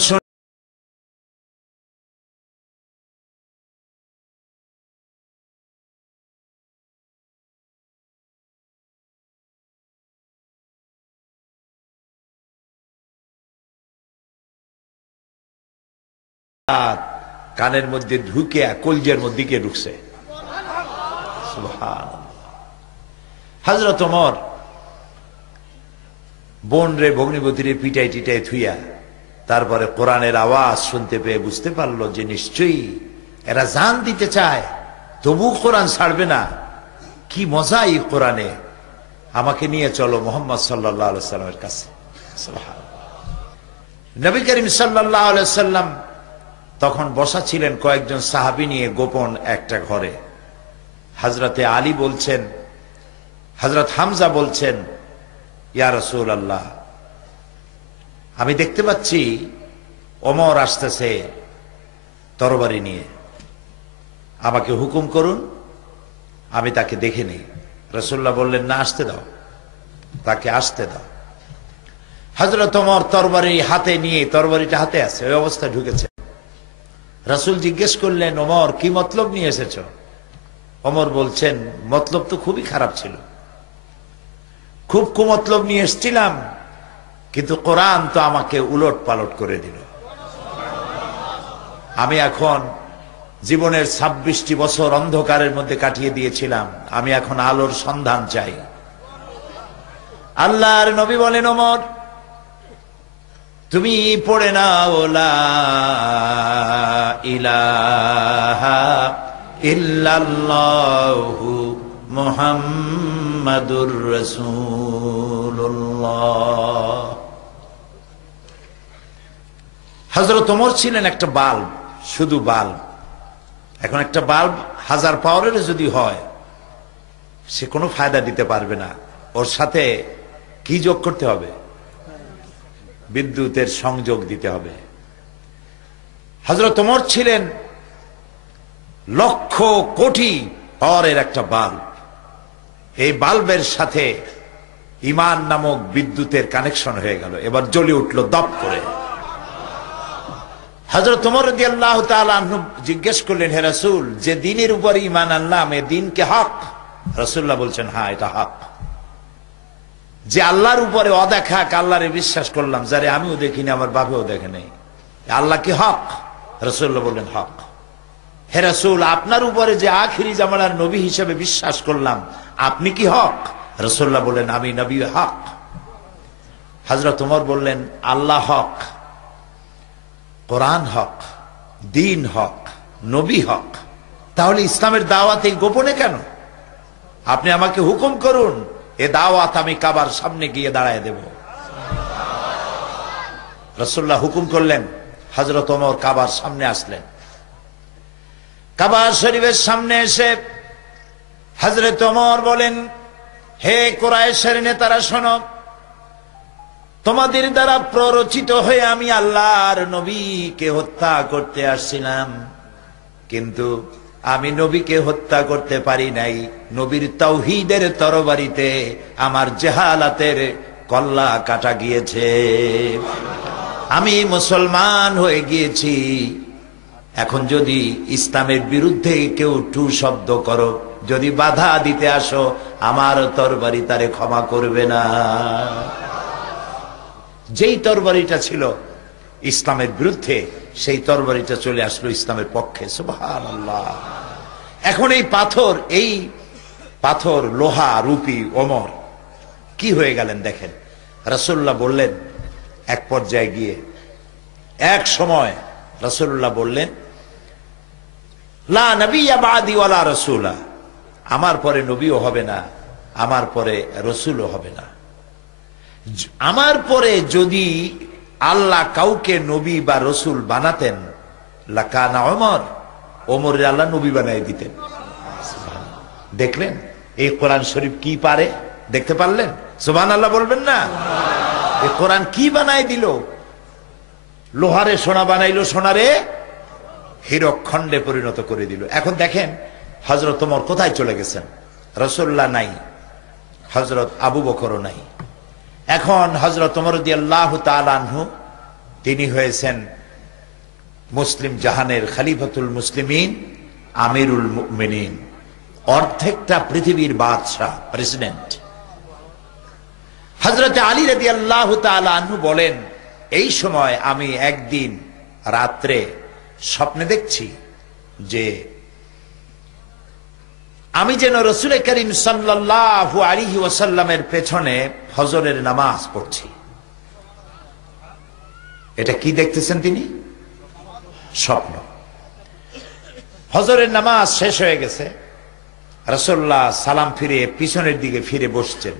কানের মধ্যে ঢুকে কলজের মধ্যে গিয়ে ঢুকছে। সুবহানাল্লাহ। হযরত ওমর বোন রে ভগ্নিপতি রে পিটাই টিটাই থুইয়া তারপরে কোরআনের আওয়াজ শুনতে পেয়ে বুঝতে পারলো যে নিশ্চয়ই এরা জান দিতে চায়, তবু কোরআন ছাড়বে না। কি মজা এই কোরআনে, আমাকে নিয়ে চলো মুহাম্মদ সাল্লাল্লাহু আলাইহি সাল্লামের কাছে। সুবহানাল্লাহ। নবী করিম সাল্লাল্লাহু আলাইহি সাল্লাম তখন বসা ছিলেন কয়েকজন সাহাবী নিয়ে গোপন একটা ঘরে। হযরতে আলী বলছেন, হযরত হামজা বলছেন, ইয়া রাসূলুল্লাহ, আমি দেখতে পাচ্ছি ওমর আসতেছে তরবারি নিয়ে, আমাকে হুকুম করুন, আমি তাকে দেখে নিই। রাসূলুল্লাহ বললেন, না, আসতে দাও, তাকে আসতে দাও। হযরত ওমর তরবারি হাতে নিয়ে, তরবারিটা হাতে আছে, ওই অবস্থায় ঢুকেছে। রাসূল জিজ্ঞেস করলেন, ওমর, কি মতলব নিয়ে এসেছো? ওমর বলছেন, মতলব তো খুবই খারাপ ছিল, খুব কুমতলব নিয়ে এসেছিলাম, কিন্তু কোরআন তো আমাকে উলট পালট করে দিল। আমি এখন জীবনের 26টি বছর অন্ধকারের মধ্যে কাটিয়ে দিয়েছিলাম, আমি এখন আলোর সন্ধান চাই। আল্লাহর নবী বলেন, ওমর, তুমি পড়ে নাও লা ইলাহা ইল্লাল্লাহু মুহাম্মাদুর রাসূলুল্লাহ। হযরত ওমর ছিলেন একটা বাল্ব, শুধু বাল্ব। এখন একটা বাল্ব 1000 পাওয়ারের যদি হয়, সে কোনো ফায়দা দিতে পারবে না। ওর সাথে কি যোগ করতে হবে? বিদ্যুতের সংযোগ দিতে হবে। হযরত ওমর ছিলেন লক্ষ কোটি পাওয়ারের একটা বাল্ব। এই বাল্বের সাথে ঈমান নামক বিদ্যুতের কানেকশন হয়ে গেল, এবার জ্বলে উঠলো দপ করে। হযরত ওমর রাদিয়াল্লাহু তাআলা আনহু জিজ্ঞেস করলেন, হে রাসূল, যে দ্বীনের উপর ঈমান আনলাম, এ দ্বীন কি হক? রাসূলুল্লাহ বলছেন, হ্যাঁ, এটা হক। যে আল্লাহর উপরে অদেখা আল্লাহরে বিশ্বাস করলাম, যারে আমিও দেখিনি, আমার বাপেও দেখে নাই, আল্লাহ কি হক? রাসূলুল্লাহ বললেন, হক। হে রাসূল, আপনার উপরে যে আখিরি জামানার নবী হিসেবে বিশ্বাস করলাম, আপনি কি হক? রাসূলুল্লাহ বললেন, আমি নবী হক। হযরত ওমর বললেন, আল্লাহ হক, কোরআন হক, দ্বীন হক, নবী হক, তাহলে ইসলামের দাওয়াত এই গোপনে কেন? আপনি আমাকে হুকুম করুন, এ দাওয়াত আমি কাবার সামনে গিয়ে দাঁড়ায় দেব। রাসূলুল্লাহ হুকুম করলেন। হযরত ওমর কাবার সামনে আসলেন। কাবা শরীফের সামনে এসে হযরত ওমর বলেন, হে কুরাইশের নেতারা, শোনো, তোমাদের দ্বারা প্ররোচিত হয়ে আমি আল্লাহর নবীকে হত্যা করতে আসছিলাম, কিন্তু আমি নবীকে হত্যা করতে পারি নাই। নবীর তাওহীদের তরবারিতে আমার জাহালাতের কল্লা কাটা গিয়েছে, আমি মুসলমান হয়ে গিয়েছি। এখন যদি ইসলামের বিরুদ্ধে কেউ টু শব্দ করো, যদি বাধা দিতে আসো, আমার তরবারি তারে ক্ষমা করবে না। যেই তরবারিটা ছিল ইসলামের বিরুদ্ধে, সেই তরবারিটা চলে আসলো ইসলামের পক্ষে। সুবহানাল্লাহ। এখন এই পাথর লোহা রূপী ওমর কি হয়ে গেলেন দেখেন। রাসূলুল্লাহ বললেন এক পর্যায়ে গিয়ে, এক সময় রাসূলুল্লাহ বললেন, লা নবিয়্যা বাদি ওয়ালা রাসূলা, আমার পরে নবীও হবে না, আমার পরে রসুলও হবে না। আমার পরে যদি আল্লাহ কাউকে নবী বা রসুল বানাতেন, লাকানা ওমর, ওমরের আল্লাহ নবী বানাই দিতেন। দেখলেন এই কোরআন শরীফ কি পারে, দেখতে পারলেন? সুবহানাল্লাহ বলবেন না? এই কোরআন কি বানাই দিল? লোহারে সোনা বানাইলো, সোনারে হীরক খণ্ডে পরিণত করে দিল। এখন দেখেন হযরত ওমর কোথায় চলে গেছেন? রাসূলুল্লাহ নাই, হযরত আবু বকরও নাই। এখন হযরত ওমর রাদিয়াল্লাহু তাআলা আনহু তিনি হয়েছেন মুসলিম জাহানের খলিফাতুল মুসলিমিন, আমিরুল মুমিনিন, অর্ধেকটা পৃথিবীর বাদশাহ, প্রেসিডেন্ট। হযরত আলী রাদিয়াল্লাহু তাআলা আনহু বলেন, এই সময় আমি একদিন রাত্রে স্বপ্নে দেখছি যে আমি যেন রাসূল করিম সাল্লাল্লাহু আলাইহি ওয়াসাল্লামের পেছনে ফজরের নামাজ পড়ছি। এটা কি দেখতেছেন তিনি? স্বপ্ন। ফজরের নামাজ শেষ হয়ে গেছে, রাসূলুল্লাহ সালাম ফিরে পিছনের দিকে ফিরে বসছেন।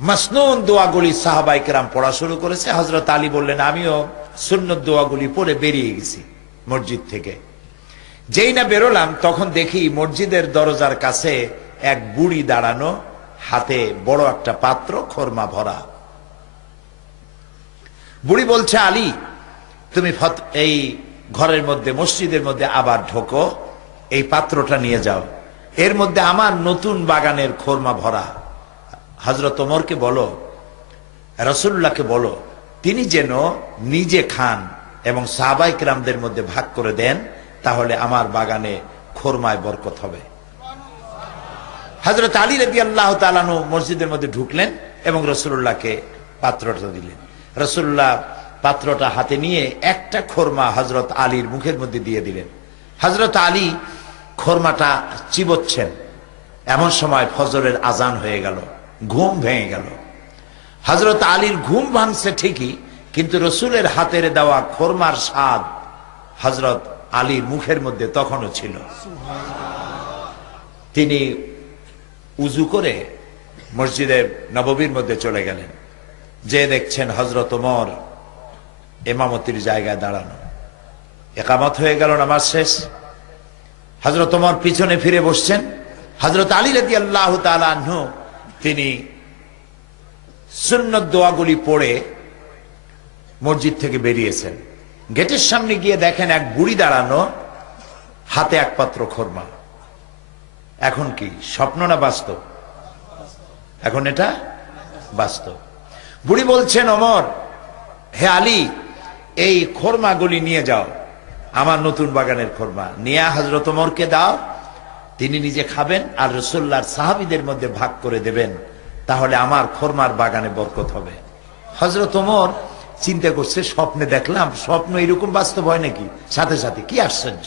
মাসনুন দোয়াগুলি সাহাবায়ে কেরাম পড়া শুরু করেছে। হযরত আলী বললেন, আমিও সুন্নত দোয়াগুলি পড়ে বেরিয়ে গেছি মসজিদ থেকে। যেই না বেরোলাম তখন দেখি মসজিদের দরজার কাছে এক বুড়ি দাঁড়ানো, হাতে বড় একটা পাত্র খোরমা ভরা। বুড়ি বলছে, আলী তুমি এই ঘরের মধ্যে, মসজিদের মধ্যে আবার ঢোকো, এই পাত্রটা নিয়ে যাও, এর মধ্যে আমার নতুন বাগানের খোরমা ভরা। হযরত ওমরকে বলো, রাসূলুল্লাহকে বলো, তিনি যেন নিজে খান এবং সাহাবায়ে কেরামদের মধ্যে ভাগ করে দেন, তাহলে আমার বাগানে খোরমায় বরকত হবে। হযরত আলী রাদিয়াল্লাহু তাআলা আনহু মসজিদের মধ্যে ঢুকলেন এবং রাসূলুল্লাহকে পাত্রটা দিলেন। রাসূলুল্লাহ পাত্রটা হাতে নিয়ে একটা খোরমা হযরত আলীর মুখের মধ্যে দিয়ে দিলেন। হযরত আলী খোরমাটা চিবোচ্ছেন, এমন সময় ফজরের আজান হয়ে গেল, ঘুম ভেঙে গেল। হযরত আলীর ঘুম ভাঙছে ঠিকই, কিন্তু রাসূলের হাতের দেওয়া খোরমার স্বাদ হযরত আলীর মুখের মধ্যে তখনও ছিল। তিনি উজু করে মসজিদে নববীর মধ্যে চলে গেলেন। যে দেখছেন হযরত ওমর ইমামতির জায়গায় দাঁড়ানো। ইকামত হয়ে গেল, নামাজ শেষ। হযরত ওমর পিছনে ফিরে বসছেন। হযরত আলী রাদিয়াল্লাহু তাআলা আনহু তিনি সুন্নত দোয়াগুলি পড়ে মসজিদ থেকে বেরিয়েছেন। গেটের সামনে গিয়ে দেখেন এক বুড়ি দাঁড়ানো, হাতে এক পাত্র খোরমা। এখন কি স্বপ্ন না বাস্তব? এখন এটা বাস্তব। বুড়ি বলছেন, ওমর, হে আলী, এই খোরমাগুলি নিয়ে যাও, আমার নতুন বাগানের খোরমা, নিয়ে হযরত ওমরকে দাও, তিনি নিজে খাবেন আর রাসূলুল্লাহর সাহাবীদের মধ্যে ভাগ করে দেবেন, তাহলে আমার খোরমার বাগানে বরকত হবে। হযরত ওমর চিন্তা করছে, স্বপ্নে দেখলাম, স্বপ্ন এরকম বাস্তব হয় নাকি? সাথে সাথে কি আশ্চর্য।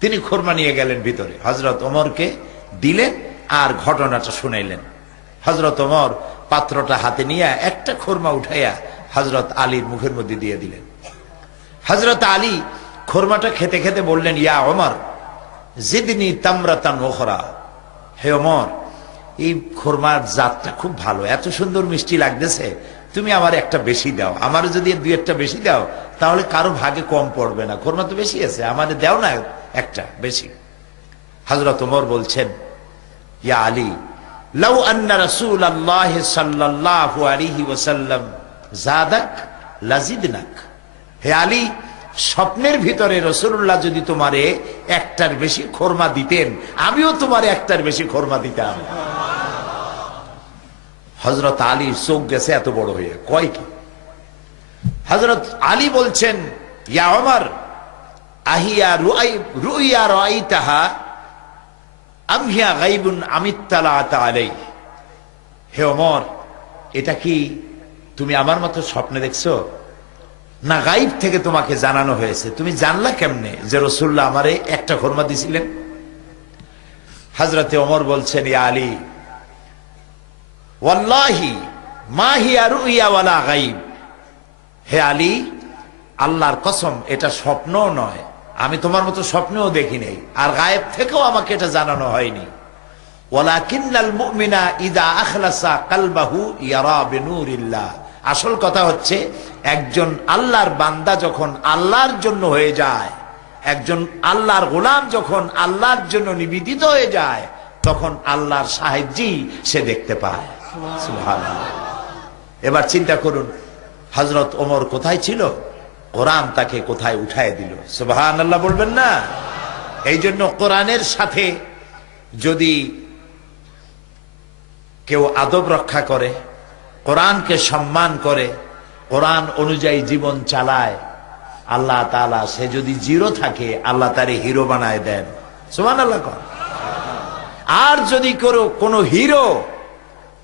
তিনি খোরমা নিয়ে গেলেন ভিতরে, হযরত ওমরকে দিলেন আর ঘটনাটা শুনাইলেন। হযরত ওমর পাত্রটা হাতে নিয়ে একটা খোরমা উঠাইয়া হযরত আলীর মুখের মধ্যে দিয়ে দিলেন। হযরত আলী খোরমাটা খেতে খেতে বললেন, ইয়া ওমর জিদনি তামরাতান উখরা, হে ওমর, এই খোরমার জাতটা খুব ভালো, এত সুন্দর মিষ্টি লাগতেছে, তুমি আমার একটা বেশি দাও। আমার যদি দুই একটা বেশি দাও তাহলে কারো ভাগে কম পড়বে না, খোরমা তো বেশি আছে, আমাদের দাও না একটা বেশি। হযরত ওমর বলছেন, ইয়া আলী, লাউ আন্না রাসূলুল্লাহ সাল্লাল্লাহু আলাইহি ওয়াসাল্লাম যাদাক লাজিদনাক। হে আলী, স্বপ্নের ভিতরে রাসূলুল্লাহ যদি তোমারে একটার বেশি খোরমা দিতেন, আমিও তোমারে একটার বেশি খোরমা দিতাম। হযরত আলী চোখ গেছে এত বড় হয়ে, কয় কি? হযরত আলী বলছেন, ইয়া ওমর, আহিয়া রুইয়া রাইতাহা আম হিয়া গায়বুন আমিত্তালাত আলাইহি। হে ওমর, এটা কি তুমি আমার মতো স্বপ্নে দেখছো না গায়েব থেকে তোমাকে জানানো হয়েছে? তুমি জানলা কেমনে যে রাসূলুল্লাহ আমারে একটা খুরমা দিছিলেন? হযরতে ওমর বলছেন, ইয়া আলী ওয়াল্লাহি মা হিয়া রুইয়া ওয়ালা গায়ব। হে আলী, আল্লাহর কসম, এটা স্বপ্নও নয়, আমি তোমার মতো স্বপ্নেও দেখি নাই, আর গায়েব থেকেও আমাকে এটা জানানো হয়নি। ওয়ালাকিন্নাল মুমিনা ইযা আখলাসা কলবাহু ইয়ারা বিনুরিল্লাহ। আসল কথা হচ্ছে, একজন আল্লাহর বান্দা যখন আল্লাহর জন্য হয়ে যায়, একজন আল্লাহর গোলাম যখন আল্লাহর জন্য নিবেদিত হয়ে যায়, তখন আল্লাহর সাহায্যই সে দেখতে পায়। সুবহানাল্লাহ। এবার চিন্তা করুন, হযরত ওমর কোথায় ছিল? কোরআন তাকে কোথায় উঠায় দিল। সুবহানাল্লাহ বলবেন না? এই জন্য কোরআনের সাথে যদি কেউ আদব রক্ষা করে, কোরআনকে সম্মান করে, কোরআন অনুযায়ী জীবন চালায়, আল্লাহ তাআলা, সে যদি জিরো থাকে আল্লাহ তারে হিরো বানায় দেন। সুবহানাল্লাহ। আর যদি কোনো হিরো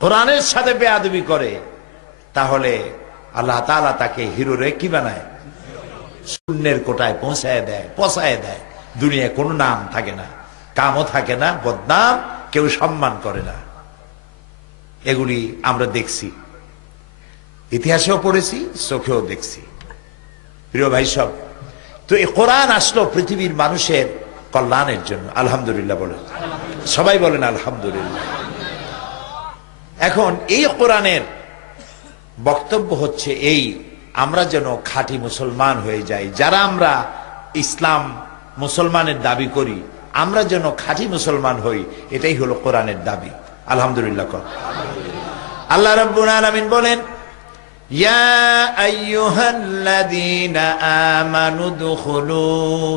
কোরআনের সাথে বেয়াদবি করে, তাহলে আল্লাহ তাআলা তাকে হিরোরে কি বানায়? শূন্যের কোটায় পৌঁছায় দেয়। দুনিয়ায় কোনো নাম থাকে না, কামও থাকে না, বদনাম, কেউ সম্মান করে না। এগুলি আমরা দেখছি, ইতিহাসেও পড়েছি, চোখেও দেখছি। প্রিয় ভাই সব, তো এই কোরআন আসলো পৃথিবীর মানুষের কল্যাণের জন্য। আলহামদুলিল্লাহ বলেন, সবাই বলেন আলহামদুলিল্লাহ। এখন এই কোরআনের বক্তব্য হচ্ছে এই, আমরা যেন খাঁটি মুসলমান হয়ে যাই। যারা আমরা ইসলাম মুসলমানের দাবি করি, আমরা যেন খাঁটি মুসলমান হই, এটাই হলো কোরআনের দাবি। আলহামদুলিল্লাহ। আল্লাহ রাব্বুল আলামিন বলেন, ইয়া আইয়ুহাল্লাযীনা আমানু দুখুলু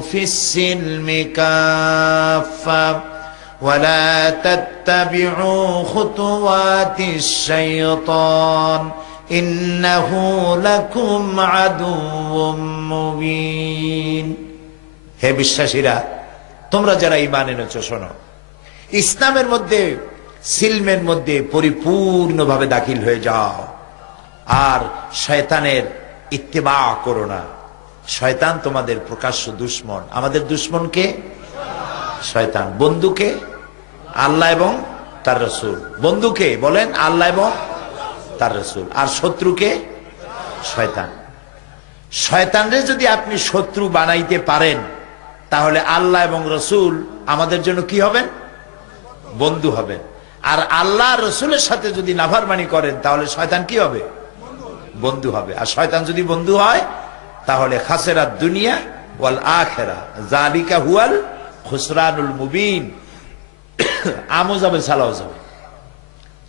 ফিস-সিলমি কাফা ওয়া লা তাত্তাবিউ খুতুওয়াতিশ শাইতান ইন্নাহু লাকুম আদুউম মুবিন। হে বিশ্বাসীরা, তোমরা যারা ঈমান এনেছো, শোনো, ইসলামের মধ্যে, সিলমের মধ্যে পরিপূর্ণভাবে দাখিল হয়ে যাও, আর শয়তানের ইত্তেবা করো না। শয়তান তোমাদের প্রকাশ্য দুশমন। আমাদের দুশমনকে শয়তান, বন্ধুকে আল্লাহ এবং তার রাসূল। বন্ধুকে বলেন আল্লাহ এবং তার রাসূল, আর শত্রুকে শয়তান। শয়তানরে যদি আপনি শত্রু বানাইতে পারেন, তাহলে আল্লাহ এবং রাসূল আমাদের জন্য কি হবেন? বন্ধু হবেন। আর আল্লাহ রাসূলের সাথে যদি নাফরমানি করেন, তাহলে শয়তান কি হবে? বন্ধু হবে। আর শয়তান যদি বন্ধু হয়, তাহলে খাসিরাত দুনিয়া ওয়াল আখিরা, যালিকা হুয়াল খুসরানুল মুবিন। আমও যাবে, সালাও যাবে,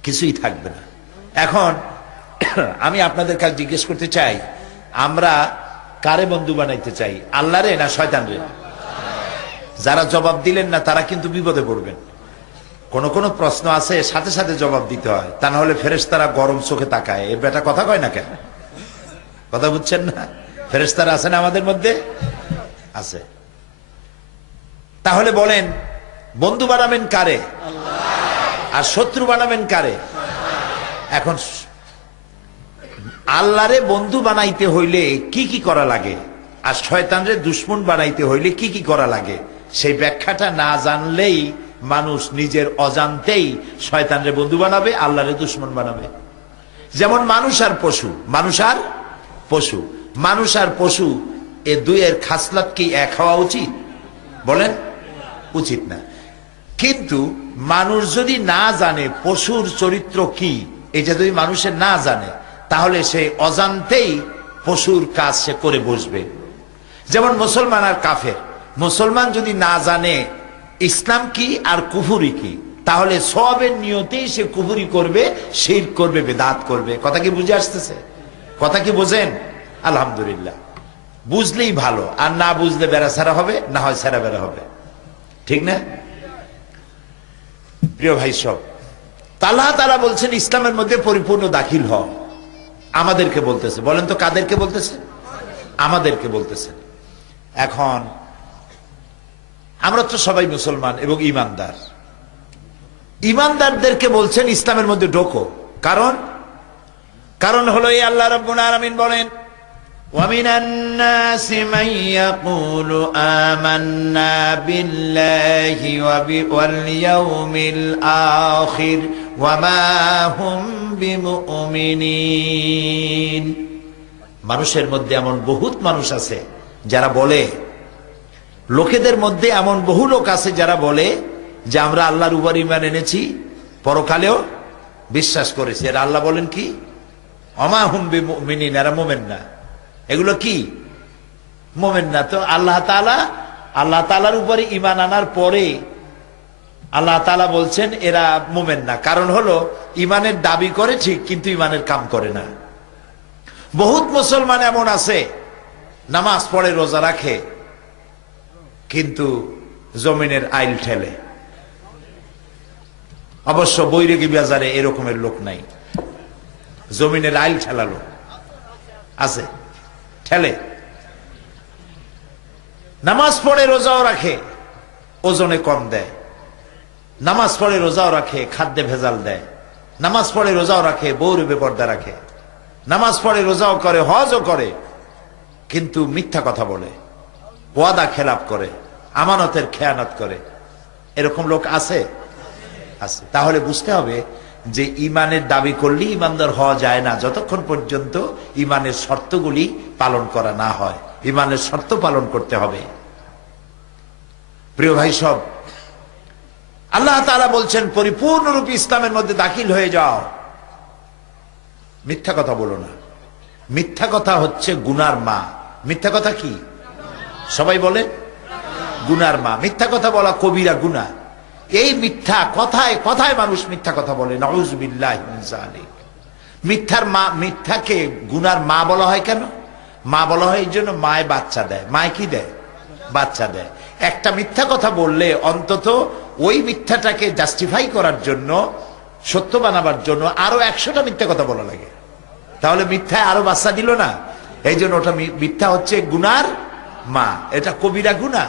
কিছুই থাকবে না। এখন আমি আপনাদের কাছে জিজ্ঞেস করতে চাই, আমরা কারে বন্ধু বানাইতে চাই, আল্লাহরে না শয়তানরে? যারা জবাব দিলেন না, তারা কিন্তু বিপদে পড়বেন। কোন কোন প্রশ্ন আছে সাথে সাথে জবাব দিতে হয়, তা না হলে ফেরেশতারা গরম চোখে তাকায়, এর বেটা কথা কয় না কেন? কথা বুঝছেন না? ফেরেশতারা আছেন আমাদের মধ্যে, আছে। তাহলে বলেন, বন্ধু বানাবেন কারে আর শত্রু বানাবেন কারে? এখন আল্লাহরে বন্ধু বানাইতে হইলে কি কি করা লাগে, আর শয়তানরে দুশমন বানাইতে হইলে কি কি করা লাগে, সেই ব্যাখ্যাটা না জানলেই মানুষ নিজের অজান্তেই শয়তানরে বন্ধু বানাবে, আল্লাহরে দুশমন বানাবে। যেমন মানুষ আর পশু, মানুষ আর পশু, এ দুইয়ের খাসলাত কি এক হওয়া উচিত? বলেন, উচিত না। কিন্তু মানুষ যদি না জানে পশুর চরিত্র কি, এটা যদি মানুষের না জানে, তাহলে সে অজান্তেই পশুর কাজ সে করে বসবে। যেমন মুসলমান আর কাফের, মুসলমান যদি না জানে ইসলাম কি আর কুফরি কি, তাহলে সওয়াবের নিয়তেই সে কুফরি করবে, শিরক করবে, বিদআত করবে। কথা কি বুঝে আসতেছে? কথা কি বোঝেন? আলহামদুলিল্লাহ। বুঝলেই ভালো, আর না বুঝলে বেড়া ছাড়া হবে, না হয় ছাড়া বেড়া হবে, ঠিক না? প্রিয় ভাই সব, আল্লাহ তাআলা বলছেন ইসলামের মধ্যে পরিপূর্ণ দাখিল হও। আমাদেরকে বলতেছে, বলেন তো কাদেরকে বলতেছে? আমাদেরকে বলতেছে। এখন আমরা তো সবাই মুসলমান এবং ঈমানদার। ঈমানদারদেরকে বলছেন ইসলামের মধ্যে ঢোকো, কারণ কারণ হলো এই আল্লাহ রাব্বুল আলামিন বলেন ومن الناس من يقول آمنا بالله واليوم الآخر وما هم بمؤمنين। মানুষের মধ্যে এমন বহুত মানুষ আছে যারা বলে, লোকেদের মধ্যে এমন বহু লোক আছে যারা বলে যে আমরা আল্লাহর উপর ঈমান এনেছি, পরকালেও বিশ্বাস করেছি। এরা আল্লাহ বলেন কি ওমা হুম বিমুমিনিন, এরা মুমিন না। এগুলো কি মুমিন না। তো আল্লাহ তাআলার উপরে ঈমান আনার পরে আল্লাহ তাআলা বলছেন এরা মুমিন না। কারণ হলো ঈমানের দাবি করে ঠিক, কিন্তু ঈমানের কাম করে না। বহুত মুসলমান এমন আছে নামাজ পড়ে রোজা রাখে কিন্তু জমিনের আইল ঠেলে। অবশ্য বৈরাগী বাজারে এরকমের লোক নাই, জমিনের আইল ঠেলালো আছে, ঠেলে। নামাজ পড়ে রোজাও রাখে, ওজনে কম দেয়। নামাজ পড়ে রোজাও রাখে, খাদ্যে ভেজাল দেয়। নামাজ পড়ে রোজাও রাখে, বউরে বেপর্দা রাখে। নামাজ পড়ে রোজাও করে, হজও করে, কিন্তু মিথ্যা কথা বলে, ওয়াদা খেলাপ করে, আমানতের খেয়ানত করে। এরকম লোক আছে আছে। তাহলে বুঝতে হবে যে ঈমানের দাবি করলে ঈমানদার হওয়া যায় না যতক্ষণ পর্যন্ত ঈমানের শর্তগুলি পালন করা না হয়। ঈমানের শর্ত পালন করতে হবে। প্রিয় ভাই সব, আল্লাহ তাআলা বলছেন পরিপূর্ণরূপে ইসলামের মধ্যে দাখিল হয়ে যাও, মিথ্যা কথা বলো না। মিথ্যা কথা হচ্ছে গুনার মা। মিথ্যা কথা কি সবাই বলে? গুনার মা। মিথ্যা কথা বলা কবিরা গুনাহ। এই মিথ্যা কথায় কথায় মানুষ মিথ্যা কথা বলে, নাউযুবিল্লাহি মিন যালিক। মিথ্যার মা, মিথ্যাকে গুনার মা বলা হয় কেন? মা বলা হয় এই জন্য, মায় বাচ্চা দেয়। মায় কি দেয়? বাচ্চা দেয়। একটা মিথ্যা কথা বললে অন্তত ওই মিথ্যাটাকে জাস্টিফাই করার জন্য, সত্য বানাবার জন্য আরো 100টা মিথ্যা কথা বলা লাগে। তাহলে মিথ্যায় আরো বাচ্চা দিল না? এই জন্য ওটা মিথ্যা হচ্ছে গুনার মা, এটা কবিরা গুনাহ।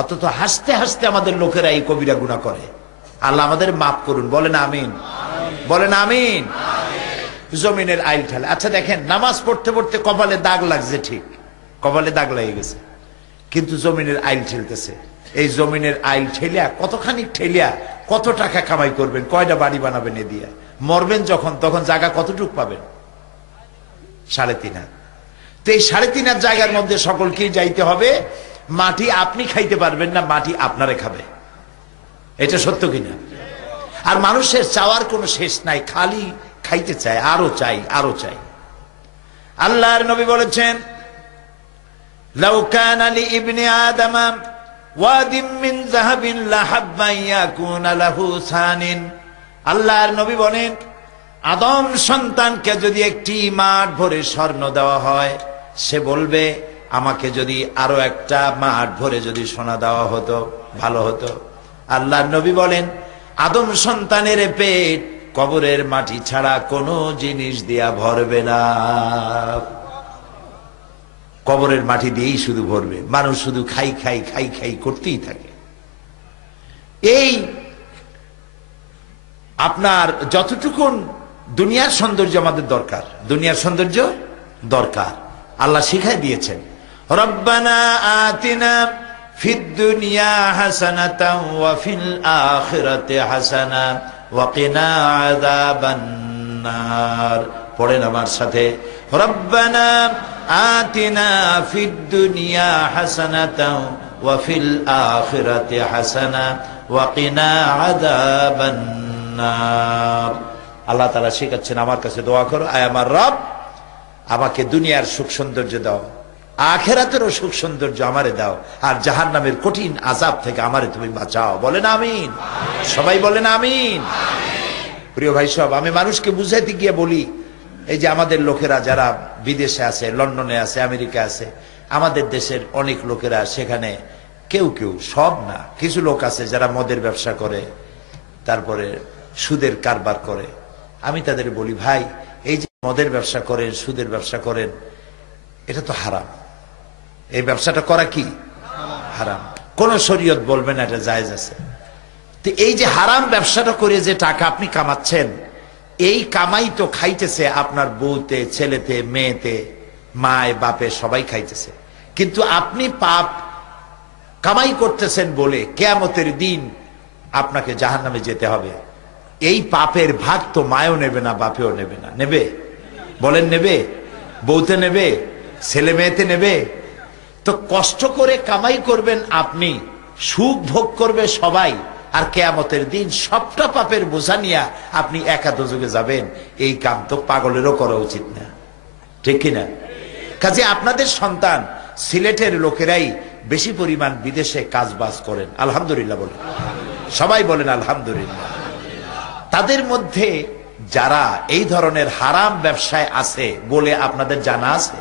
অথচ হাসতে হাসতে আমাদের লোকেরা এই কবিরা গুনাহ করে। আল্লাহ আমাদের মাফ করুন, বলেন আমিন, বলেন আমিন। জমিনের আইল ঠেলে। আচ্ছা দেখেন, নামাজ পড়তে পড়তে কপালে দাগ লাগছে, ঠিক কপালে দাগ লেগে গেছে, কিন্তু জমিনের আইল ঠেলতেছে। এই জমিনের আইল ঠেলিয়া, কতখানি ঠেলিয়া কত টাকা কামাই করবেন, কয়টা বাড়ি বানাবেন এ দিয়া? মরবেন যখন, তখন জায়গা কতটুক পাবেন? 3.5 তো এই 3.5 জায়গার মধ্যে সকলকেই যাইতে হবে। মাটি আপনি খাইতে পারবেন না, মাটি আপনারে খাবে। এটা সত্য কিনা? আর মানুষের চাওয়ার কোনো শেষ নাই, খালি খাইতে চায়, আরো চাই, আরো চাই। আল্লাহর নবী বলেছেন লাউ কানা লি ইবনি আদম ওয়াদিম মিন যাহাবিন লাহাব্বা ইয়াকুনা লাহু সানিন। আল্লাহর নবী বলেন, আদম সন্তানকে যদি একটি মাঠ ভরে স্বর্ণ দেওয়া হয়, সে বলবে আমাকে যদি আরো একটা মাঠ ভরে যদি সোনা দেওয়া হতো ভালো হতো। আল্লাহর নবী বলেন, আদম সন্তানের পেট কবরের মাটি ছাড়া কোনো জিনিস দিয়া ভরবে না। কবরের মাটি দিয়েই শুধু ভরবে। মানুষ শুধু খাই খাই খাই খাই করতেই থাকে। এই আপনার যতটুকুন দুনিয়ার সৌন্দর্য আমাদের দরকার, দুনিয়ার সৌন্দর্য দরকার, আল্লাহ শিখাই দিয়েছেন। রব্বানা আতিনা ফিদ দুনিয়া হাসানাতাও ওয়া ফিল আখিরাতি হাসানা ওয়া কিনা আযাবান নার। পড়েন আমার সাথে, রব্বানা আতিনা ফিদ দুনিয়া হাসানাতাও ওয়া ফিল আখিরাতি হাসানা ওয়া কিনা আযাবান নার। আল্লাহ তাআলা শিখাচ্ছেন, আমার কাছে দোয়া করো, আয় আমার রব, আমাকে দুনিয়ার সুখ সৌন্দর্য দাও, আখিরাতেরও সুখ সৌন্দর্য আমারে দাও, আর জাহান্নামের কঠিন আযাব থেকে আমারে তুমি বাঁচাও। বলেন আমিন, সবাই বলেন আমিন। প্রিয় ভাই সব, আমি মানুষকে বুঝাইতে গিয়ে বলি, এই যে আমাদের লোকেরা যারা বিদেশে আছে, লন্ডনে আছে, আমেরিকা আছে, আমাদের দেশের অনেক লোকেরা সেখানে, কেউ কেউ, সব না, কিছু লোক আছে যারা মদের ব্যবসা করে, তারপরে সুদের কারবার করে। আমি তাদের বলি, ভাই এই যে মদের ব্যবসা করেন, সুদের ব্যবসা করেন, এটা তো হারাম। এই ব্যবসাটা করা কি হারাম। কোন শরীয়ত বলবে না এটা জায়েজ আছে। তো এই যে হারাম ব্যবসাটা করে যে টাকা আপনি কামাচ্ছেন, এই কামাই তো খাইতেছে আপনার বউতে, ছেলেতে, মেয়েতে, মায়, বাপে, সবাই খাইতেছে। কিন্তু আপনি পাপ কামাই করতেছেন বলে কিয়ামতের দিন আপনাকে জাহান্নামে যেতে হবে। এই পাপের ভাগ তো মায়ও নেবে না, বাপেও নেবে না। নেবে? বলেন নেবে? বউতে নেবে? ছেলে মেয়েতে নেবে? তো কষ্ট করে কামাই করবেন আপনি, সুখ ভোগ করবে সবাই, আর কিয়ামতের দিন সবটা পাপের বোঝা নিয়ে আপনি একা দোজখে যাবেন। এই কাম তো পাগলেরও করা উচিত না, ঠিক কিনা? কাজে আপনাদের সন্তান সিলেটের লোকেরাই বেশি পরিমাণ বিদেশে কাজ বাজ করেন, আলহামদুলিল্লাহ বলেন, সবাই বলেন আলহামদুলিল্লাহ। তাদের মধ্যে যারা এই ধরনের হারাম ব্যবসায় আছে বলে আপনাদের জানা আছে,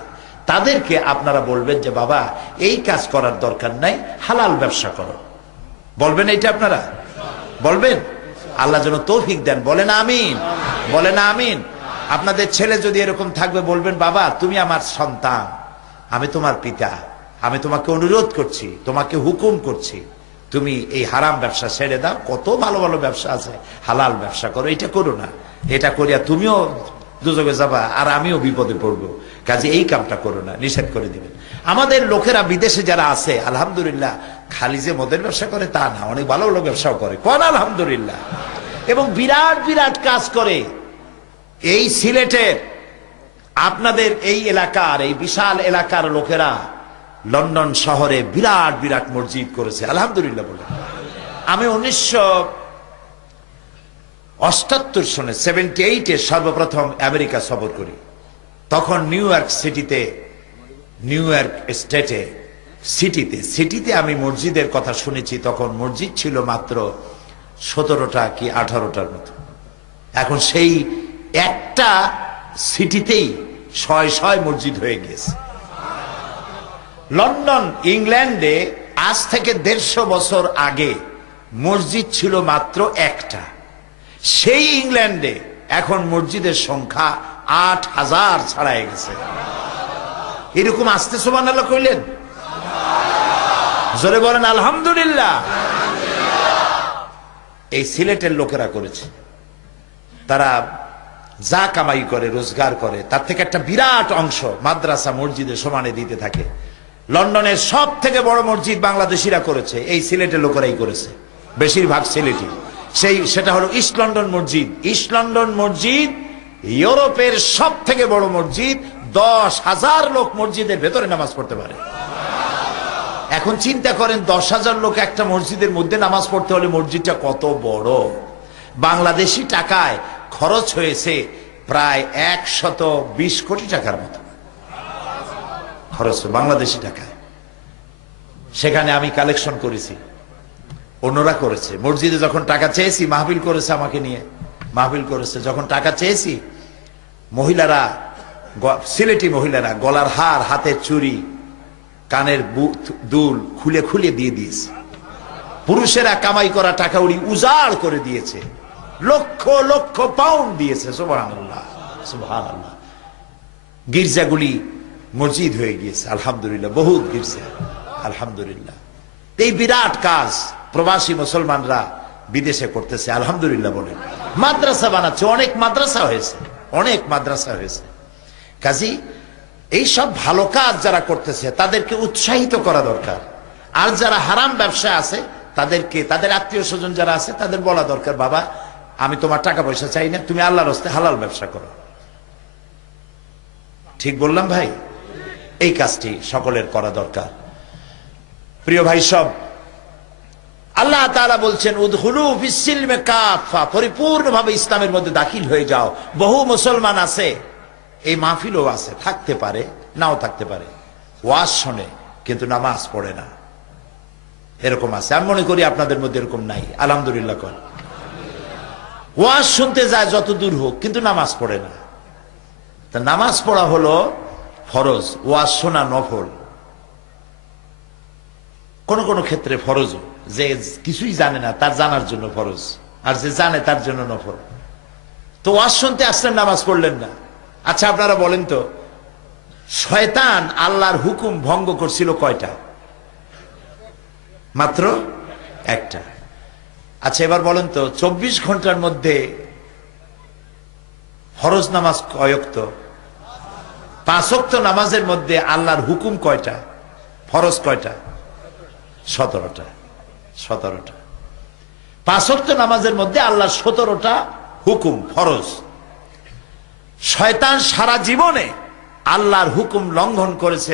তাদেরকে আপনারা বলবেন যে বাবা এই কাজ করার দরকার নাই, হালাল ব্যবসা করো। বলবেন এটা? আপনারা বলবেন? আল্লাহ যেন তৌফিক দেন, বলেন আমিন, বলেন আমিন। আপনাদের ছেলে যদি এরকম থাকবে, বলবেন বাবা তুমি আমার সন্তান, আমি তোমার পিতা, আমি তোমাকে অনুরোধ করছি, তোমাকে হুকুম করছি, তুমি এই হারাম ব্যবসা ছেড়ে দাও, কত ভালো ভালো ব্যবসা আছে, হালাল ব্যবসা করো, এটা করো না, এটা করিয়া তুমিও দুজকে যাবা আর আমিও বিপদে পড়বো, কাজে এই কামটা করো না, নিষেধ করে দিবেন। আমাদের লোকেরা বিদেশে যারা আছে আলহামদুলিল্লাহ, খালি যে মদের ব্যবসা করে তা না, অনেক ভালো ভালো ব্যবসাও করে, কোন আলহামদুলিল্লাহ, এবং বিরাট বিরাট কাজ করে। এই সিলেটের আপনাদের এই এলাকার, এই বিশাল এলাকার লোকেরা লন্ডন শহরে বিরাট বিরাট মসজিদ করেছে, আলহামদুলিল্লাহ বলে। আমি 1978 সনে 78-এ সর্বপ্রথম আমেরিকা সফর করি। তখন নিউ ইয়র্ক সিটিতে, নিউ ইয়র্ক স্টেটে সিটিতে আমি মসজিদের কথা শুনেছি। তখন মসজিদ ছিল মাত্র 17টা কি 18টার মতো। এখন সেই একটা সিটিতেই শয় শয় মসজিদ হয়ে গেছে। লন্ডন ইংল্যান্ডে আজ থেকে 150 বছর আগে মসজিদ ছিল মাত্র একটা। সেই ইংল্যান্ডে এখন মসজিদের সংখ্যা 8000 ছাড়াই গেছে। এরকম আসতে সুবহানাল্লাহ কইলেন, জোরে বলেন আলহামদুলিল্লাহ। এই সিলেটের লোকেরা করেছে। তারা যা কামাই করে, রোজগার করে, তার থেকে একটা বিরাট অংশ মাদ্রাসা মসজিদে সমানে দিতে থাকে। লন্ডনের সব থেকে বড় মসজিদ বাংলাদেশিরা করেছে, এই সিলেটের লোকেরাই করেছে, বেশিরভাগ সিলেটি। সেটা হলো ইস্ট লন্ডন মসজিদ। ইস্ট লন্ডন মসজিদ ইউরোপের সব থেকে বড় মসজিদ। 10,000 লোক মসজিদের ভেতরে নামাজ পড়তে পারে। এখন চিন্তা করেন 10,000 লোক একটা মসজিদের মধ্যে নামাজ পড়তে হলে মসজিদটা কত বড়। বাংলাদেশি টাকায় খরচ হয়েছে প্রায় 120 কোটি টাকার মতো খরচ বাংলাদেশি টাকায়। সেখানে আমি কালেকশন করেছি, অন্যরা করেছে। মসজিদে যখন টাকা চেয়েছি, মাহফিল করেছে আমাকে নিয়ে, মাহফিল করেছে। যখন টাকা চেয়েছি, মহিলারা, সিলেটি মহিলারা গলার হার, হাতের চুড়ি, কানের দুল খুলে খুলে দিয়ে দিয়েছে। পুরুষেরা কামাই করা টাকা উড়ি উজাড় করে দিয়েছে, লক্ষ লক্ষ পাউন্ড দিয়েছে। সুবহানাল্লাহ, সুবহানাল্লাহ। গির্জাগুলি মসজিদ হয়ে গিয়েছে আলহামদুলিল্লাহ, বহুত গির্জা আলহামদুলিল্লাহ। এই বিরাট কাজ প্রবাসী মুসলমানরা বিদেশে করতেছে, আলহামদুলিল্লাহ বলেন। মাদ্রাসা বানাচ্ছে, অনেক মাদ্রাসা হয়েছে, অনেক মাদ্রাসা হয়েছে। কাজী এই সব ভালো কাজ যারা করতেছে তাদেরকে উৎসাহিত করা দরকার। আর যারা হারাম ব্যবসায় আছে তাদেরকে, তাদের আত্মীয় স্বজন যারা আছে তাদের বলা দরকার, বাবা আমি তোমার টাকা পয়সা চাই না, তুমি আল্লাহর রাস্তে হালাল ব্যবসা করো। ঠিক বললাম ভাই? এই কাজটি সকলের করা দরকার। প্রিয় ভাই সব, আল্লাহ তাআলা বলছেন উদখুলু ফিস-সিলমি কাফা, পরিপূর্ণভাবে ইসলামের মধ্যে দাখিল হয়ে যাও। বহু মুসলমান আছে, এই মাহফিলও আছে, থাকতে পারে নাও থাকতে পারে, ওয়াজ শোনে কিন্তু নামাজ পড়ে না, এরকম আছে। আমি মনে করি আপনাদের মধ্যে এরকম নাই, আলহামদুলিল্লাহ কর। ওয়াজ শুনতে যায় যত দূর হোক, কিন্তু নামাজ পড়ে না। তা নামাজ পড়া হলো ফরজ, ওয়াজ শোনা নফল। কোন কোন ক্ষেত্রে ফরজ, যে কিছুই জানে না তার জানার জন্য ফরজ, আর যে জানে তার জন্য নফল। তো ওয়াজ শুনতে আসলেন, নামাজ পড়লেন না। আচ্ছা আপনারা বলেন তো, শয়তান আল্লাহর হুকুম ভঙ্গ করছিল কয়টা? মাত্র একটা। আচ্ছা এবার বলেন তো, 24 ঘন্টার মধ্যে ফরজ নামাজ কয়ক্ত? 5 ওয়াক্ত নামাজের মধ্যে আল্লাহর হুকুম কয়টা? ফরজ কয়টা? 17টা। 17টা। 5 ওয়াক্ত নামাজের মধ্যে আল্লাহর 17টা হুকুম ফরজ। শয়তান সারা জীবনে আল্লাহর হুকুম লঙ্ঘন করেছে